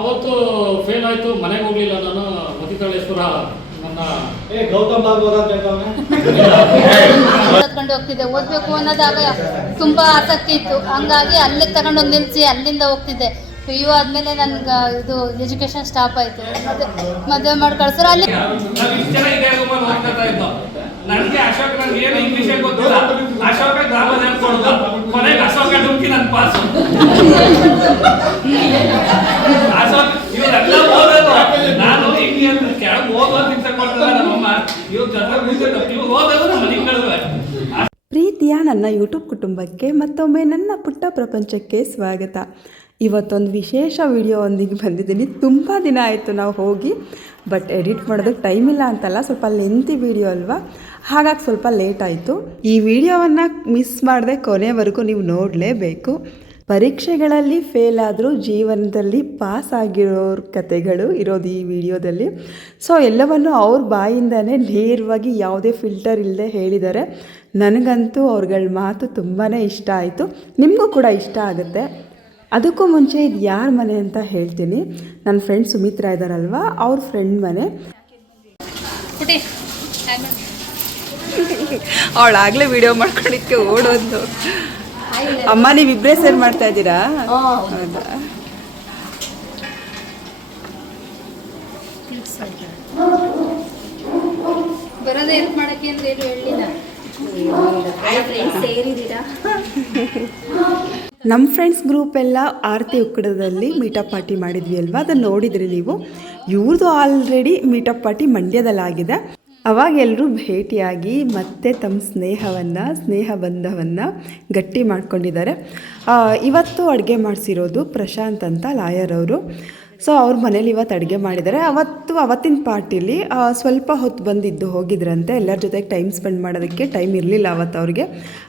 ಅವತ್ತು ಫೇಲ್ ಆಯ್ತು, ಮನೆಗೆ ಹೋಗ್ಲಿಲ್ಲ ನಾನು. ಮತಿತಾಳೇಶ್ವರ ನನ್ನ ಗೌತಮ್ ಕತ್ಕೊಂಡು ಹೋಗ್ತಿದ್ದೆ. ಓದ್ಬೇಕು ಅನ್ನೋದಾಗ ತುಂಬಾ ಆಸಕ್ತಿ ಇತ್ತು, ಹಂಗಾಗಿ ಅಲ್ಲಿಗೆ ತಗೊಂಡೋಗಿ ನಿಲ್ಸಿ ಅಲ್ಲಿಂದ ಹೋಗ್ತಿದ್ದೆ. PU ಆದ್ಮೇಲೆ ನನ್ಗೆ ಇದು ಎಜುಕೇಶನ್ ಸ್ಟಾಪ್ ಆಯ್ತು. ಮದುವೆ ಮಾಡಿ ಕಳ್ಸೋರು ಅಲ್ಲಿ. ನನಗೆ ಅಶೋಕ ನನಗೆ ಏನು ಇಂಗ್ಲಿಷ್ ಗೊತ್ತಿಲ್ಲ. ಅಶೋಕ ಗ್ರಾಮ ನೆನ್ಕೊಡ್ದು ಕೊನೆಗೆ ಅಶೋಕ ಡುಮ್ಕಿ ನನ್ನ ಪಾಸು. ಅಶೋಕ ಇವರೆಲ್ಲ ಓದೋದು, ನಾನು ಹಿಂಗೆ ಕೆಳಗೆ ಓದೋದು ನಿಂತ ಕೊಡ್ತದೆ ನಮ್ಮಮ್ಮ. ಇವ್ರು ಜೊತೆ ಇವ್ರು ಓದೋದು ನಮ್ಮ ಮನೆಗೆ ಕಳಿದ್ರೆ. ಪ್ರೀತಿಯ ನನ್ನ ಯೂಟ್ಯೂಬ್ ಕುಟುಂಬಕ್ಕೆ ಮತ್ತೊಮ್ಮೆ ನನ್ನ ಪುಟ್ಟ ಪ್ರಪಂಚಕ್ಕೆ ಸ್ವಾಗತ. ಇವತ್ತೊಂದು ವಿಶೇಷ ವಿಡಿಯೋವೊಂದಿಗೆ ಬಂದಿದ್ದೀನಿ. ತುಂಬ ದಿನ ಆಯಿತು ನಾವು ಹೋಗಿ, ಬಟ್ ಎಡಿಟ್ ಮಾಡೋದಕ್ಕೆ ಟೈಮ್ ಇಲ್ಲ ಅಂತಲ್ಲ, ಸ್ವಲ್ಪ ಲೆಂತಿ ವಿಡಿಯೋ ಅಲ್ವಾ, ಹಾಗಾಗಿ ಸ್ವಲ್ಪ ಲೇಟ್ ಆಯಿತು. ಈ ವಿಡಿಯೋವನ್ನು ಮಿಸ್ ಮಾಡದೆ ಕೊನೆವರೆಗೂ ನೀವು ನೋಡಲೇಬೇಕು. ಪರೀಕ್ಷೆಗಳಲ್ಲಿ ಫೇಲ್ ಆದರೂ ಜೀವನದಲ್ಲಿ ಪಾಸ್ ಆಗಿರೋರ ಕತೆಗಳು ಇರೋದು ಈ ವಿಡಿಯೋದಲ್ಲಿ. ಸೊ ಎಲ್ಲವನ್ನು ಅವ್ರ ಬಾಯಿಂದನೇ ನೇರವಾಗಿ ಯಾವುದೇ ಫಿಲ್ಟರ್ ಇಲ್ಲದೆ ಹೇಳಿದ್ದಾರೆ. ನನಗಂತೂ ಅವ್ರಗಳ ಮಾತು ತುಂಬಾ ಇಷ್ಟ ಆಯಿತು, ನಿಮಗೂ ಕೂಡ ಇಷ್ಟ ಆಗುತ್ತೆ. ಅದಕ್ಕೂ ಮುಂಚೆ ಇದು ಯಾರ ಮನೆ ಅಂತ ಹೇಳ್ತೀನಿ. ನನ್ನ ಫ್ರೆಂಡ್ ಸುಮಿತ್ರಾ ಇದ್ದಾರಲ್ವ, ಅವ್ರ ಫ್ರೆಂಡ್ ಮನೆ. ಅವಳಾಗಲೇ ವಿಡಿಯೋ ಮಾಡ್ಕೊಂಡಿದ್ದಕ್ಕೆ ಓಡೋದು. ಅಮ್ಮ ನೀವಿಬ್ಬರೇ ಸೇರ್ ಮಾಡ್ತಾ ಇದ್ದೀರಾ? ಹೌದಾ? ಬರೋದೇ ಹೆಲ್ಪ್ ಮಾಡಕ್ಕೆ ಅಂತ ಹೇಳಿಲ್ಲ. ನಮ್ಮ ಫ್ರೆಂಡ್ಸ್ ಗ್ರೂಪ್ ಎಲ್ಲ ಆರತಿ ಉಕ್ಕಡದಲ್ಲಿ ಮೀಟಪ್ ಪಾರ್ಟಿ ಮಾಡಿದ್ವಿ ಅಲ್ವಾ, ಅದನ್ನು ನೋಡಿದ್ರಿ ನೀವು. ಇವ್ರದ್ದು ಆಲ್ರೆಡಿ ಮೀಟಪ್ ಪಾರ್ಟಿ ಮಂಡ್ಯದಲ್ಲಾಗಿದೆ. ಅವಾಗ ಎಲ್ಲರೂ ಭೇಟಿಯಾಗಿ ಮತ್ತೆ ತಮ್ಮ ಸ್ನೇಹ ಬಂಧವನ್ನು ಗಟ್ಟಿ ಮಾಡ್ಕೊಂಡಿದ್ದಾರೆ. ಇವತ್ತು ಅಡುಗೆ ಮಾಡಿಸಿರೋದು ಪ್ರಶಾಂತ್ ಅಂತ ಲಾಯರ್ ಅವರು. ಸೊ ಅವ್ರ ಮನೇಲಿ ಇವತ್ತು ಅಡುಗೆ ಮಾಡಿದ್ದಾರೆ. ಅವತ್ತಿನ ಪಾರ್ಟಿಲಿ ಸ್ವಲ್ಪ ಹೊತ್ತು ಬಂದಿದ್ದು ಹೋಗಿದ್ರಂತೆ. ಎಲ್ಲರ ಜೊತೆಗೆ ಟೈಮ್ ಸ್ಪೆಂಡ್ ಮಾಡೋದಕ್ಕೆ ಟೈಮ್ ಇರಲಿಲ್ಲ ಅವತ್ತು ಅವ್ರಿಗೆ.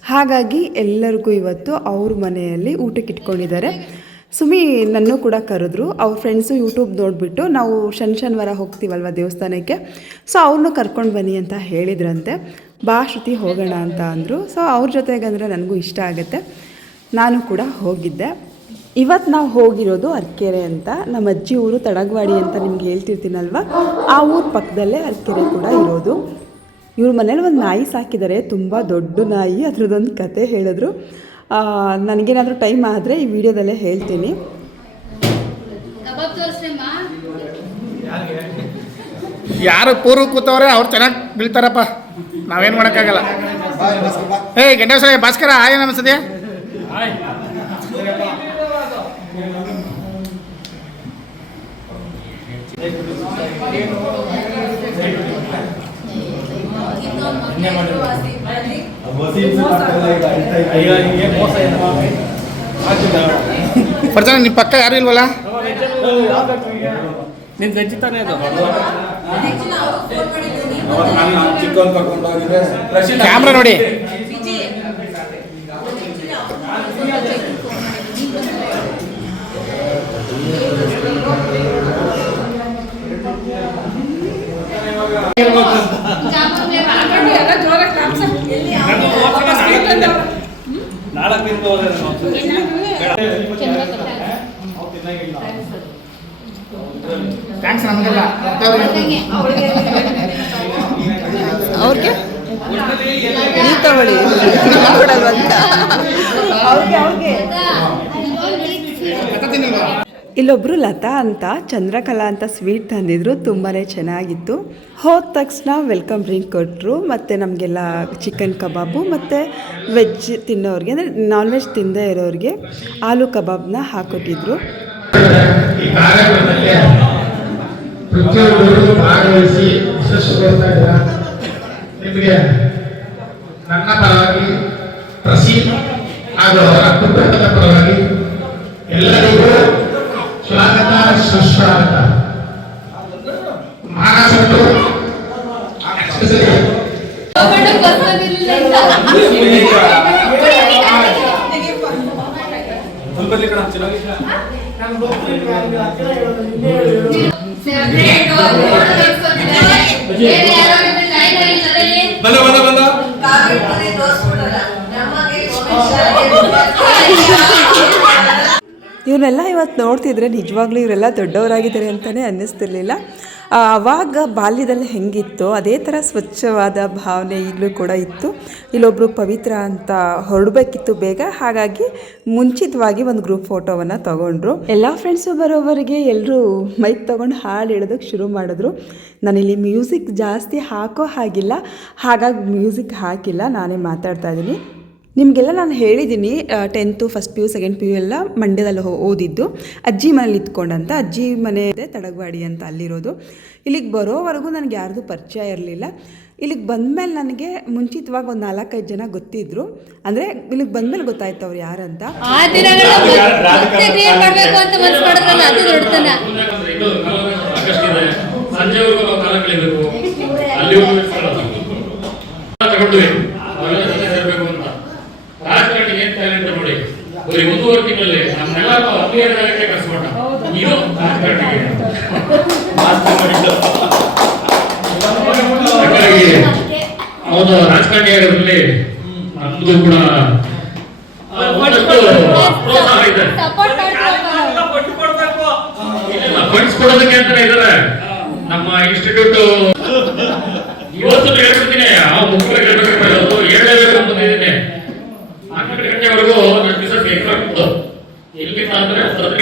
ಹಾಗಾಗಿ ಎಲ್ಲರಿಗೂ ಇವತ್ತು ಅವ್ರ ಮನೆಯಲ್ಲಿ ಊಟಕ್ಕೆ ಇಟ್ಕೊಂಡಿದ್ದಾರೆ. ಸುಮಿ ನನ್ನೂ ಕೂಡ ಕರೆದ್ರು. ಅವ್ರ ಫ್ರೆಂಡ್ಸು ಯೂಟ್ಯೂಬ್ ನೋಡಿಬಿಟ್ಟು ನಾವು ಶನಿವಾರ ಹೋಗ್ತೀವಲ್ವ ದೇವಸ್ಥಾನಕ್ಕೆ, ಸೊ ಅವ್ರನ್ನೂ ಕರ್ಕೊಂಡು ಬನ್ನಿ ಅಂತ ಹೇಳಿದ್ರಂತೆ. ಬಾ ಶ್ರುತಿ ಹೋಗೋಣ ಅಂತ ಅಂದರು. ಸೊ ಅವ್ರ ಜೊತೆಗಂದರೆ ನನಗೂ ಇಷ್ಟ ಆಗುತ್ತೆ, ನಾನು ಕೂಡ ಹೋಗಿದ್ದೆ. ಇವತ್ತು ನಾವು ಹೋಗಿರೋದು ಅರಕೆರೆ ಅಂತ. ನಮ್ಮ ಅಜ್ಜಿ ಊರು ತಡಗವಾಡಿ ಅಂತ ನಿಮ್ಗೆ ಹೇಳ್ತಿರ್ತೀನಲ್ವ, ಆ ಊರ ಪಕ್ಕದಲ್ಲೇ ಅರಕೆರೆ ಕೂಡ ಇರೋದು. ಇವ್ರ ಮನೇಲಿ ಒಂದು ನಾಯಿ ಸಾಕಿದ್ದಾರೆ, ತುಂಬ ದೊಡ್ಡ ನಾಯಿ. ಅದ್ರದ್ದೊಂದು ಕತೆ ಹೇಳಿದ್ರು. ನನಗೇನಾದರೂ ಟೈಮ್ ಆದರೆ ಈ ವಿಡಿಯೋದಲ್ಲೇ ಹೇಳ್ತೀನಿ. ಯಾರು ಪೂರ್ವ ಕೂತವ್ರೆ ಅವ್ರು ಚೆನ್ನಾಗಿ ಬೀಳ್ತಾರಪ್ಪ, ನಾವೇನು ಮಾಡೋಕ್ಕಾಗಲ್ಲ. ಗಣೇಶ ಭಾಸ್ಕರ ಆಯ ನಮಸ್ತೆ. ಪ್ರಜಾ ನಿಮ್ಮ ಪಕ್ಕ ಯಾರು ಇಲ್ವಲ್ಲ? ನಿನ್ ಗಜ್ಜಿ ತಾನೇ ಅದು. ಕ್ಯಾಮ್ರಾ ನೋಡಿ. ಥ್ಯಾಂಕ್ಸ್ ನಮಗೆಲ್ಲ ಅವ್ರಿಗೆ ನೀವು ತಗೊಳ್ಳಿ ಕೊಡಲ್ವಂತ. ಇಲ್ಲೊಬ್ಬರು ಲತಾ ಅಂತ ಚಂದ್ರಕಲಾ ಅಂತ ಸ್ವೀಟ್ ತಂದಿದ್ರು, ತುಂಬಾ ಚೆನ್ನಾಗಿತ್ತು. ಹೋದ ತಕ್ಷಣ ವೆಲ್ಕಮ್ ಡ್ರಿಂಕ್ ಕೊಟ್ಟರು. ಮತ್ತು ನಮಗೆಲ್ಲ ಚಿಕನ್ ಕಬಾಬು ಮತ್ತು ವೆಜ್ ತಿನ್ನೋರಿಗೆ, ಅಂದರೆ ನಾನ್ ವೆಜ್ ತಿನ್ನದೇ ಇರೋರಿಗೆ ಆಲೂ ಕಬಾಬ್ನ ಹಾಕ್ಕೊಟ್ಟಿದ್ರು. ಭಾಗವಹಿಸಿ ಯಶಸ್ವಿಗೊಳ್ತಾ ಇದ್ದೀರಾ. ನಿಮಗೆ ನನ್ನ ಪರವಾಗಿ ಪ್ರಸೀದ್ ಹಾಗೂ ಅವರ ಕುಟುಂಬದ ಪರವಾಗಿ ಎಲ್ಲರಿಗೂ ಸ್ವಾಗತ ಸುಸ್ವಾಗತ. ಮಹಾರಾಷ್ಟ್ರ ಸ್ವಲ್ಪ ಇವ್ರನ್ನೆಲ್ಲ ಇವತ್ತು ನೋಡ್ತಿದ್ರೆ ನಿಜವಾಗ್ಲೂ ಇವರೆಲ್ಲ ದೊಡ್ಡವರಾಗಿದ್ದಾರೆ ಅಂತಲೇ ಅನ್ನಿಸ್ತಿರ್ಲಿಲ್ಲ. ಆವಾಗ ಬಾಲ್ಯದಲ್ಲಿ ಹೆಂಗಿತ್ತು ಅದೇ ಥರ ಸ್ವಚ್ಛವಾದ ಭಾವನೆ ಈಗಲೂ ಕೂಡ ಇತ್ತು. ಇಲ್ಲೊಬ್ಬರು ಪವಿತ್ರ ಅಂತ ಹೊರಡಬೇಕಿತ್ತು ಬೇಗ, ಹಾಗಾಗಿ ಮುಂಚಿತವಾಗಿ ಒಂದು ಗ್ರೂಪ್ ಫೋಟೋವನ್ನು ತೊಗೊಂಡ್ರು. ಎಲ್ಲ ಫ್ರೆಂಡ್ಸು ಬರೋವರೆಗೆ ಎಲ್ಲರೂ ಮೈಕ್ ತೊಗೊಂಡು ಹಾಡು ಹೇಳೋದಕ್ಕೆ ಶುರು ಮಾಡಿದ್ರು. ನಾನಿಲ್ಲಿ ಮ್ಯೂಸಿಕ್ ಜಾಸ್ತಿ ಹಾಕೋ ಹಾಗಿಲ್ಲ, ಹಾಗಾಗಿ ಮ್ಯೂಸಿಕ್ ಹಾಕಿಲ್ಲ, ನಾನೇ ಮಾತಾಡ್ತಾ ಇದ್ದೀನಿ. ನಿಮಗೆಲ್ಲ ನಾನು ಹೇಳಿದ್ದೀನಿ 10th first PU second PU ಎಲ್ಲ ಮಂಡ್ಯದಲ್ಲಿ ಓದಿದ್ದು. ಅಜ್ಜಿ ಮನೇಲಿ ಇತ್ಕೊಂಡಂತ, ಅಜ್ಜಿ ಮನೆ ಇದೆ ತಡಗವಾಡಿ ಅಂತ ಅಲ್ಲಿರೋದು. ಇಲ್ಲಿಗೆ ಬರೋವರೆಗೂ ನನಗೆ ಯಾರ್ದು ಪರಿಚಯ ಇರಲಿಲ್ಲ. ಇಲ್ಲಿಗೆ ಬಂದಮೇಲೆ ನನಗೆ ಮುಂಚಿತವಾಗಿ ಒಂದು 4-5 ಜನ ಗೊತ್ತಿದ್ರು. ಅಂದರೆ ಇಲ್ಲಿಗೆ ಬಂದಮೇಲೆ ಗೊತ್ತಾಯ್ತು ಅವ್ರು ಯಾರಂತ. ರಾಜಕಾರಣಿಗೆ ಏನ್ ಟ್ಯಾಲೆಂಟ್ ನೋಡಿ, ಬರೀ 1.5 ತಿಂಗಳಲ್ಲಿ ನಮ್ಮೆಲ್ಲರೂ ಅಭಿಯಾನಕ್ಕೆ ಕಳಿಸ್ಕೊಂಡ. ಇದು ರಾಜಕಾರಣಿಗೆ ಅವನು ರಾಜಕಾರಣಿ ಆಗೋದ್ರಲ್ಲಿ ನಮ್ದು ಕೂಡ ಪ್ರೋತ್ಸಾಹ ಇದೆ. ಫಂಡ್ಸ್ ಕೊಡೋದಕ್ಕೆ ಅಂತಾನೆ ಇದಾರೆ ನಮ್ಮ ಇನ್ಸ್ಟಿಟ್ಯೂಟ್. ಇವತ್ತು ಹೇಳ್ಬಿಡ್ತೀನಿ, ಮುಖ್ಯವಾಗಿ ಹೇಳ್ಬೇಕು, 7 ಬಂದಿದ್ದೀನಿ. 12 ಗಂಟೆವರೆಗೂ ನನ್ನ ಬಿಸಿನೆಸ್ ಎಕ್ಸಾಕ್ಟ್ ಎಲ್ಲಿಂದ ಅಂದ್ರೆ 18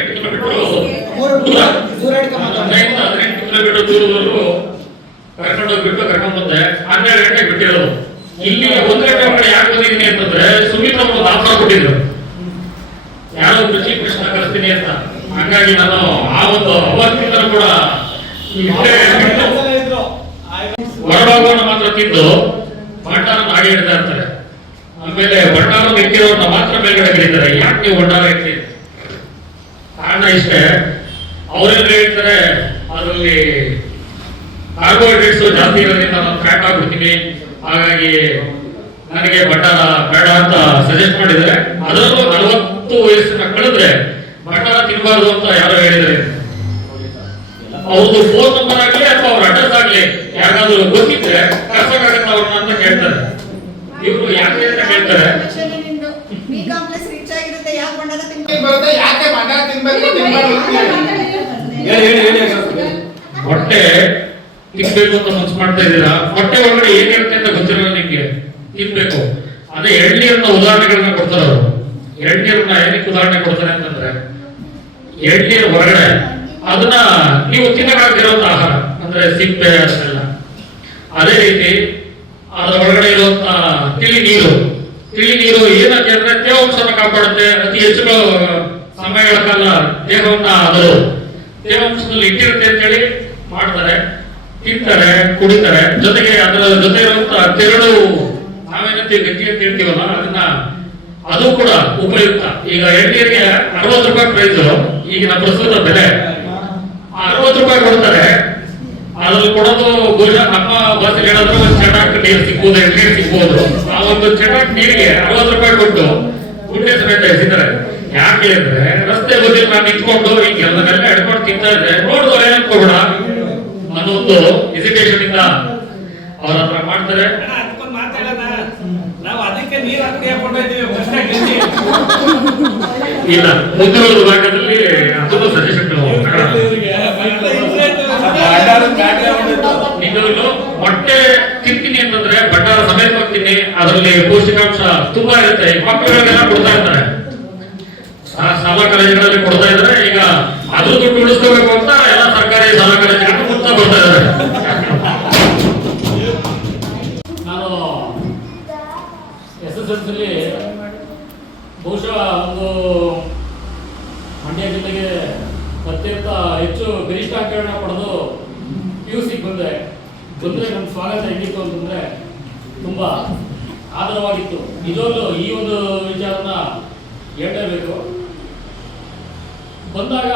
ಕಿಲೋಮೀಟರ್ ದೂರದವರೆಗೂ ಕರ್ಕೊಂಡೋಗ್ಬಿಟ್ಟು ಕರ್ಕೊಂಡ್ ಬಂದೆ. 12 ಗಂಟೆಗೆ ಬಿಟ್ಟಿರೋದು. ಇಲ್ಲಿ 1 ಗಂಟೆ ಒಳಗಡೆ ಯಾಕೆ ಬಂದಿದ್ದೀನಿ ಅಂತಂದ್ರೆ ಸುಮಿತ್ ಅವರು ಒಂದು ಆಫರ್ ಕೊಟ್ಟಿದ್ರು, ಯಾರೋ ಕೃಷಿ ಕೃಷ್ಣ ಕಳಿಸ್ತೀನಿ ಅಂತ. ಹಾಗಾಗಿ ನಾನು ಆ ಒಂದು ಅವತ್ತಿಂದ ಕೂಡ ಹೊರಭಾಗವನ್ನ ಮಾತ್ರ ತಿಂದು ಭಂಡಾರ ನಾಡಿ ಹಿಡ್ತಾ ಇರ್ತಾರೆ. ಆಮೇಲೆ ಭಂಡಾರ ಇಟ್ಟಿರೋರ್ನ ಮಾತ್ರ ಮೇಲ್ಗಡೆ ಬೆಳೀತಾರೆ. ಯಾಕೆ ನೀವು ಭಂಡಾರ ಇರ್ತೀರಿ? ಕಾರಣ ಇಷ್ಟೇ, ಅವರೆಲ್ಲ ಹೇಳ್ತಾರೆ ಅದರಲ್ಲಿ ಕಾರ್ಬೋಹೈಡ್ರೇಟ್ಸ್ ಜಾಸ್ತಿ ಇರೋದ್ರಿಂದ ನಾನು ಫ್ಯಾಟ್ ಆಗ್ಬಿಡ್ತೀನಿ, ಹಾಗಾಗಿ ನನಗೆ ಭಂಡಾರ ಬೇಡ ಅಂತ ಸಜೆಸ್ಟ್ ಮಾಡಿದ್ದಾರೆ. ಅದರಲ್ಲೂ 40 ವಯಸ್ಸನ್ನ ಕಳೆದ್ರೆ ಭಂಡಾರ ತಿನ್ನಬಾರ್ದು ಅಂತ ಯಾರೋ ಹೇಳಿದ್ದಾರೆ. ಅವ್ರದ್ದು ಫೋನ್ ನಂಬರ್ ಆಗ್ಲಿ ಅಥವಾ ಅವ್ರ ಅಡ್ರೆಸ್ ಆಗ್ಲಿ ಯಾರಿಗಾದ್ರೂ ಗೊತ್ತಿದ್ರೆ ಕರ್ಸಕ್ಕಾಗತ್ತ ಅವ್ರನ್ನ ಅಂತ ಕೇಳ್ತಾರೆ. ಇವರು ಯಾಕೆ ಅಂತ ಕೇಳ್ತಾರೆ, ಹೊಟ್ಟೆ ತಿನ್ಬೇಕು ಅಂತ ಮನ್ಸು ಮಾಡ್ತಾ ಇದ್ದೀರಾ, ಹೊಟ್ಟೆ ಒಳಗಡೆ ಏನಿರುತ್ತೆ ಅಂತ ಗೊತ್ತಿರಲ್ಲ ನಿಮ್ಗೆ, ತಿನ್ಬೇಕು. ಅದೇ ಎಳ್ನೀರನ್ನ ಉದಾಹರಣೆಗಳನ್ನ ಕೊಡ್ತಾರೆ ಅವರು. ಎಳ್ನೀರನ್ನ ಏನಕ್ಕೆ ಉದಾಹರಣೆ ಕೊಡ್ತಾರೆ ಅಂತಂದ್ರೆ, ಎಳ್ನೀರು ಹೊರಗಡೆ ಅದನ್ನ ನೀವು ತಿನ್ನಕ್ಕಾಗಿರುವಂತ ಆಹಾರ ಅಂದ್ರೆ ಸಿಪ್ಪೆ ಅದೆಲ್ಲ. ಅದೇ ರೀತಿ ಅದರ ಒಳಗಡೆ ಇರುವಂತ ತಿಳಿ ನೀರು ಏನಕ್ಕೆ ಅಂದ್ರೆ ತೇವಾಂಶನ ಕಾಪಾಡುತ್ತೆ. ಅತಿ ಹೆಚ್ಚು ಸಮಯಗಳ ಕಾಲ ದೇಹವನ್ನ ಅದು ತೇವಾಂಶದಲ್ಲಿ ಇಟ್ಟಿರುತ್ತೆ ಅಂತ ಹೇಳಿ ಮಾಡ್ತಾರೆ, ತಿಂತಾರೆ, ಕುಡಿತಾರೆ. ಜೊತೆಗೆ ಅದರ ಜೊತೆ ಇರುವಂತ ತೆರಳು ನಾವೇನಂತೀವಿ ಗಟ್ಟಿ ಅಂತ ಹೇಳ್ತೀವಲ್ಲ, ಅದನ್ನ ಅದು ಕೂಡ ಉಪಯುಕ್ತ. ಈಗ ಎಳ್ನೀರಿಗೆ 60 ರೂಪಾಯಿ ಪ್ರೈಸ್ ಈಗಿನ ಪ್ರಸ್ತುತ ಬೆಲೆ. 60 ರೂಪಾಯಿ ಕೊಡ್ತಾರೆ. ಅದ್ರಲ್ಲಿ ಕೊಡೋದು ಬಹುಶಃ ನಮ್ಮ ಭಾಷೆಗೆ ಹೇಳಿದ್ರೆ ಒಂದು ಚಟಾಕ್ ನೀರು ಸಿಗ್ಬೋದು, ಎಳ್ನೀರು ಸಿಗ್ಬೋದು. ಆ ಒಂದು ಚಟಾಕ್ ನೀರಿಗೆ 60 ರೂಪಾಯಿ ಕೊಟ್ಟು ಗುಂಡೆ ಸಮೇತ ಎಸಿದ್ದಾರೆ. ಯಾಕೆ ಅಂದ್ರೆ ರಸ್ತೆ ಬದಿಯಲ್ಲಿ ನಾನು ನಿಂತ್ಕೊಂಡು ಈಗ ಎಲ್ಲನೆಲ್ಲ ಹಿಡ್ಕೊಂಡು ತಿಂತಾ ಇದ್ರೆ ನೋಡಿದವ್ರು ಏನಂದ್ಕೋಬೇಡ ಅನ್ನೋ ಒಂದು ಎಜುಕೇಶನ್ ಇಂದ ಅವ್ರ ಹತ್ರ ಮಾಡ್ತಾರೆ. ಇಲ್ಲ, ಮುಂದಿನ ಭಾಗದಲ್ಲಿ ಅದನ್ನು ಸಜೆಷನ್ ಮೊಟ್ಟೆ ತಿಂತೀನಿ ಅಂತಂದ್ರೆ ಭಂಡಾರ ಸಮೇತ ಹೋಗ್ತೀನಿ. ಅದರಲ್ಲಿ ಪೌಷ್ಟಿಕಾಂಶ ತುಂಬಾ ಇರುತ್ತೆ. ಮಕ್ಕಳಿಗೆಲ್ಲ ಕೊಡ್ತಾ ಇರ್ತಾರೆ, ಶಾಲಾ ಕಾಲೇಜುಗಳಲ್ಲಿ ಕೊಡ್ತಾ ಇದ್ದಾರೆ. ಈಗ ಅದ್ರ ದುಡ್ಡು ಉಳಿಸ್ಕೋಬೇಕು ಅಂತ ಎಲ್ಲ ಸರ್ಕಾರಿ ಶಾಲಾ ಕಾಲೇಜುಗಳು ಮುಂದೆ ಬರ್ತಾ ಇದ್ದಾರೆ. ನಾನು SSLC ಬಹುಶಃ ಒಂದು ಮಂಡ್ಯ ಜಿಲ್ಲೆಗೆ ಅತ್ಯಂತ ಹೆಚ್ಚು ಗರಿಷ್ಠ ಅಂಕಗಳನ್ನ ಪಡೆದು PUC ಬಂದರೆ ನಮ್ಮ ಸ್ವಾಗತ ಹೆಂಗಿತ್ತು ಅಂತಂದರೆ ತುಂಬ ಆಧಾರವಾಗಿತ್ತು. ನಿಜವಾಗ್ಲೂ ಈ ಒಂದು ವಿಚಾರನ ಹೇಳಲೇಬೇಕು. ಬಂದಾಗ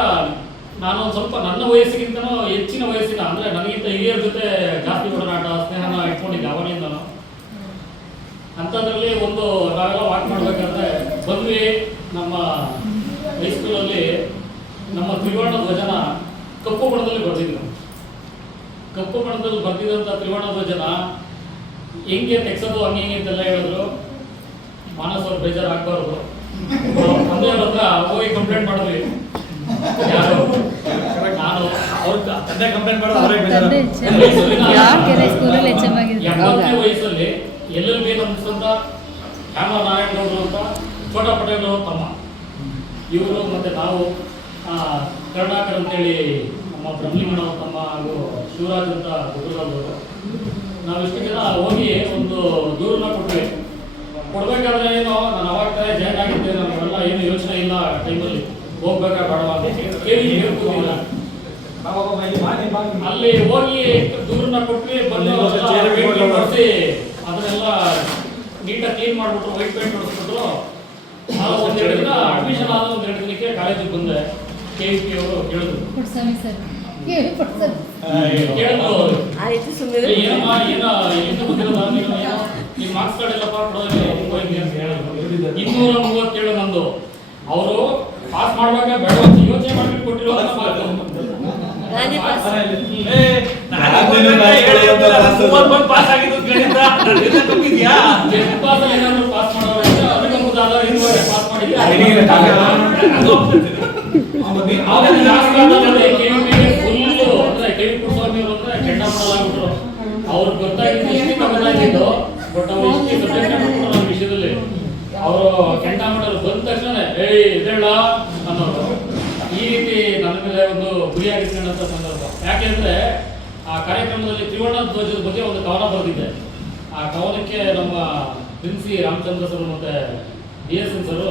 ನಾನು ಸ್ವಲ್ಪ ನನ್ನ ವಯಸ್ಸಿಗಿಂತನೂ ಹೆಚ್ಚಿನ ವಯಸ್ಸಿನ ಅಂದರೆ ನನಗಿಂತ ಹಿರಿಯರ ಜೊತೆ ಜಾಸ್ತಿ ಒಡನಾಟ ಸ್ನೇಹನ ಇಟ್ಕೊಂಡಿದ್ದೆ ಅವಾಗಿಂದನೂ. ಅಂಥದ್ರಲ್ಲಿ ಒಂದು ನಾವೆಲ್ಲ ವಾಕ್ ಮಾಡಬೇಕಾದ್ರೆ ಬಂದ್ವಿ. ನಮ್ಮ ಹೈಸ್ಕೂಲಲ್ಲಿ ನಮ್ಮ ತ್ರಿವರ್ಣ ಧ್ವಜನ ಕಪ್ಪು ಬಣ್ಣದಲ್ಲಿ ಬರೆದಿದ್ರು. ಕಪ್ಪು ಬಣ್ಣದಲ್ಲಿ ಬರ್ತಿದ್ದಂಥ ತ್ರಿವರ್ಣ ಧ್ವಜನ ಹೆಂಗೆ ತೆಗ್ಸೋದು ಹಂಗೆ ಹಿಂಗೆ ಅಂತೆಲ್ಲ ಹೇಳಿದ್ರು. ಮಾನಸ್ ಅವ್ರು ಬೇಜಾರಾಗಬಾರ್ದು, ತಂದೆಯವ್ರ ಹತ್ರ ಹೋಗಿ ಕಂಪ್ಲೇಂಟ್ ಮಾಡಿದ್ವಿ. ಯಾರು ನಾನು ಅವ್ರ ತಂದೆ ಕಂಪ್ಲೇಂಟ್ ಮಾಡೋದು ಅವರೇ ಬೇಜಾರು. ಎಂಬತ್ತನೇ ವಯಸ್ಸಲ್ಲಿ LLB ನಮ್ಸಂತ ಶ್ಯಾಮ ನಾರಾಯಣ ಗೌಡರು ಅಂತ ಛೋಟಾ ಪಟೇಲ್ ಅವ್ರ ತಮ್ಮ ಇವರು ಮತ್ತೆ ನಾವು ಕರುಣಾಕರ್ ಅಂತೇಳಿ ನಮ್ಮ ಬ್ರಹ್ಮಲಿಂಗಣ್ಣ ಅವ್ರ ತಮ್ಮ ಹಾಗೂ ಶಿವರಾಜ್ ಅಂತ ಗುರುಗಳವರು ನಾವಿಷ್ಟು ಜನ ಹೋಗಿ ಒಂದು ದೂರನ್ನ ಕೊಟ್ವಿ. ಕೊಡ್ಬೇಕಾದ್ರೆ ಏನು ನಾನು ಅವಾಗ ಜಾಯ್ನ್ ಆಗಿದ್ದೆ, ನಮಗೆಲ್ಲ ಏನು ಯೋಚನೆ ಇಲ್ಲ ಟೈಮಲ್ಲಿ ಹೋಗ್ಬೇಕಾ ಬೇಡವಾ ಅಂತ ಕೇಳಿ ಹೇಳ್ಬೋದಿಲ್ಲ. ಅಲ್ಲಿ ಹೋಗಿ ದೂರನ್ನ ಕೊಟ್ವಿ, ಬಂದು ಮಾಡಿಸಿ ಅದನ್ನೆಲ್ಲ ನೀಟಾಗಿ ಕ್ಲೀನ್ ಮಾಡಿಬಿಟ್ರು, ವೈಟ್ ಪೇಂಟ್ ಹೊಡಿಸ್ಬಿಟ್ರು. ನಾನು ಒಂದೆರಡು ದಿನ ಅಡ್ಮಿಷನ್ ಆದ ಒಂದೆರಡು ದಿನಕ್ಕೆ ಕಾಲೇಜಿಗೆ ಬಂದೆ. KVP ಅವರು ಕೇಳಿದ್ರು ಏನಮ್ಮ ಏನೋ ಎಲ್ಲಿಂದ ಬಂದಿರೋದ ನೀನು, ನಿಮ್ಮ ಮಾರ್ಕ್ಸ್ ಕಾರ್ಡ್ ಎಲ್ಲಪ್ಪ ಕೊಡೋದ್ರೆ ಹೋಗಿ ಅಂತ ಹೇಳಿದ್ರು. 237 ನಂದು. ಅವರು ಪಾಸ್ ಮಾಡುವಾಗ ಬೇಡ ಅಂತ ಯೋಚನೆ ಮಾಡ್ಬಿಟ್ಟು ಕೊಟ್ಟಿರೋ ಪಾಸ್ ಆಗಿದ್ದು ಏನಾದ್ರು ಪಾಸ್ ಮಾಡೋರು ಪಾಸ್ ಮಾಡಿದ್ರೆ KVP ಸ್ವಾಮಿ ಅವರು ಅಂದ್ರೆ ಕೆಂಡ ಮಾಡಲಾಗ್ಬಿಟ್ರು. ಅವ್ರಿಗೆ ಗೊತ್ತಾಗಿದ್ದು ಬಟ್ ಅವ್ರು ಇಷ್ಟೇ ಸಬ್ಜೆಕ್ಟ್ ನಮ್ಮ ವಿಷಯದಲ್ಲಿ ಅವರು ಕೆಂಡ ಮಾಡೋರು ಬಂದ ತಕ್ಷಣ ಇದೆಲ್ಲ ಅನ್ನೋರು. ಈ ರೀತಿ ನನ್ನ ಮೇಲೆ ಒಂದು ಗುರಿಯಾಗಿಸ್ಕೊಂಡಂತ ಸಂದರ್ಭ. ಯಾಕೆಂದ್ರೆ ಆ ಕಾರ್ಯಕ್ರಮದಲ್ಲಿ ತ್ರಿವರ್ಣ ಧ್ವಜದ ಬಗ್ಗೆ ಒಂದು ಕವನ ಬರೆದಿದ್ದೆ. ಆ ಕವನಕ್ಕೆ ನಮ್ಮ ಪ್ರಿನ್ಸಿ ರಾಮಚಂದ್ರ ಸರ್ ಮತ್ತೆ DSN ಸರ್,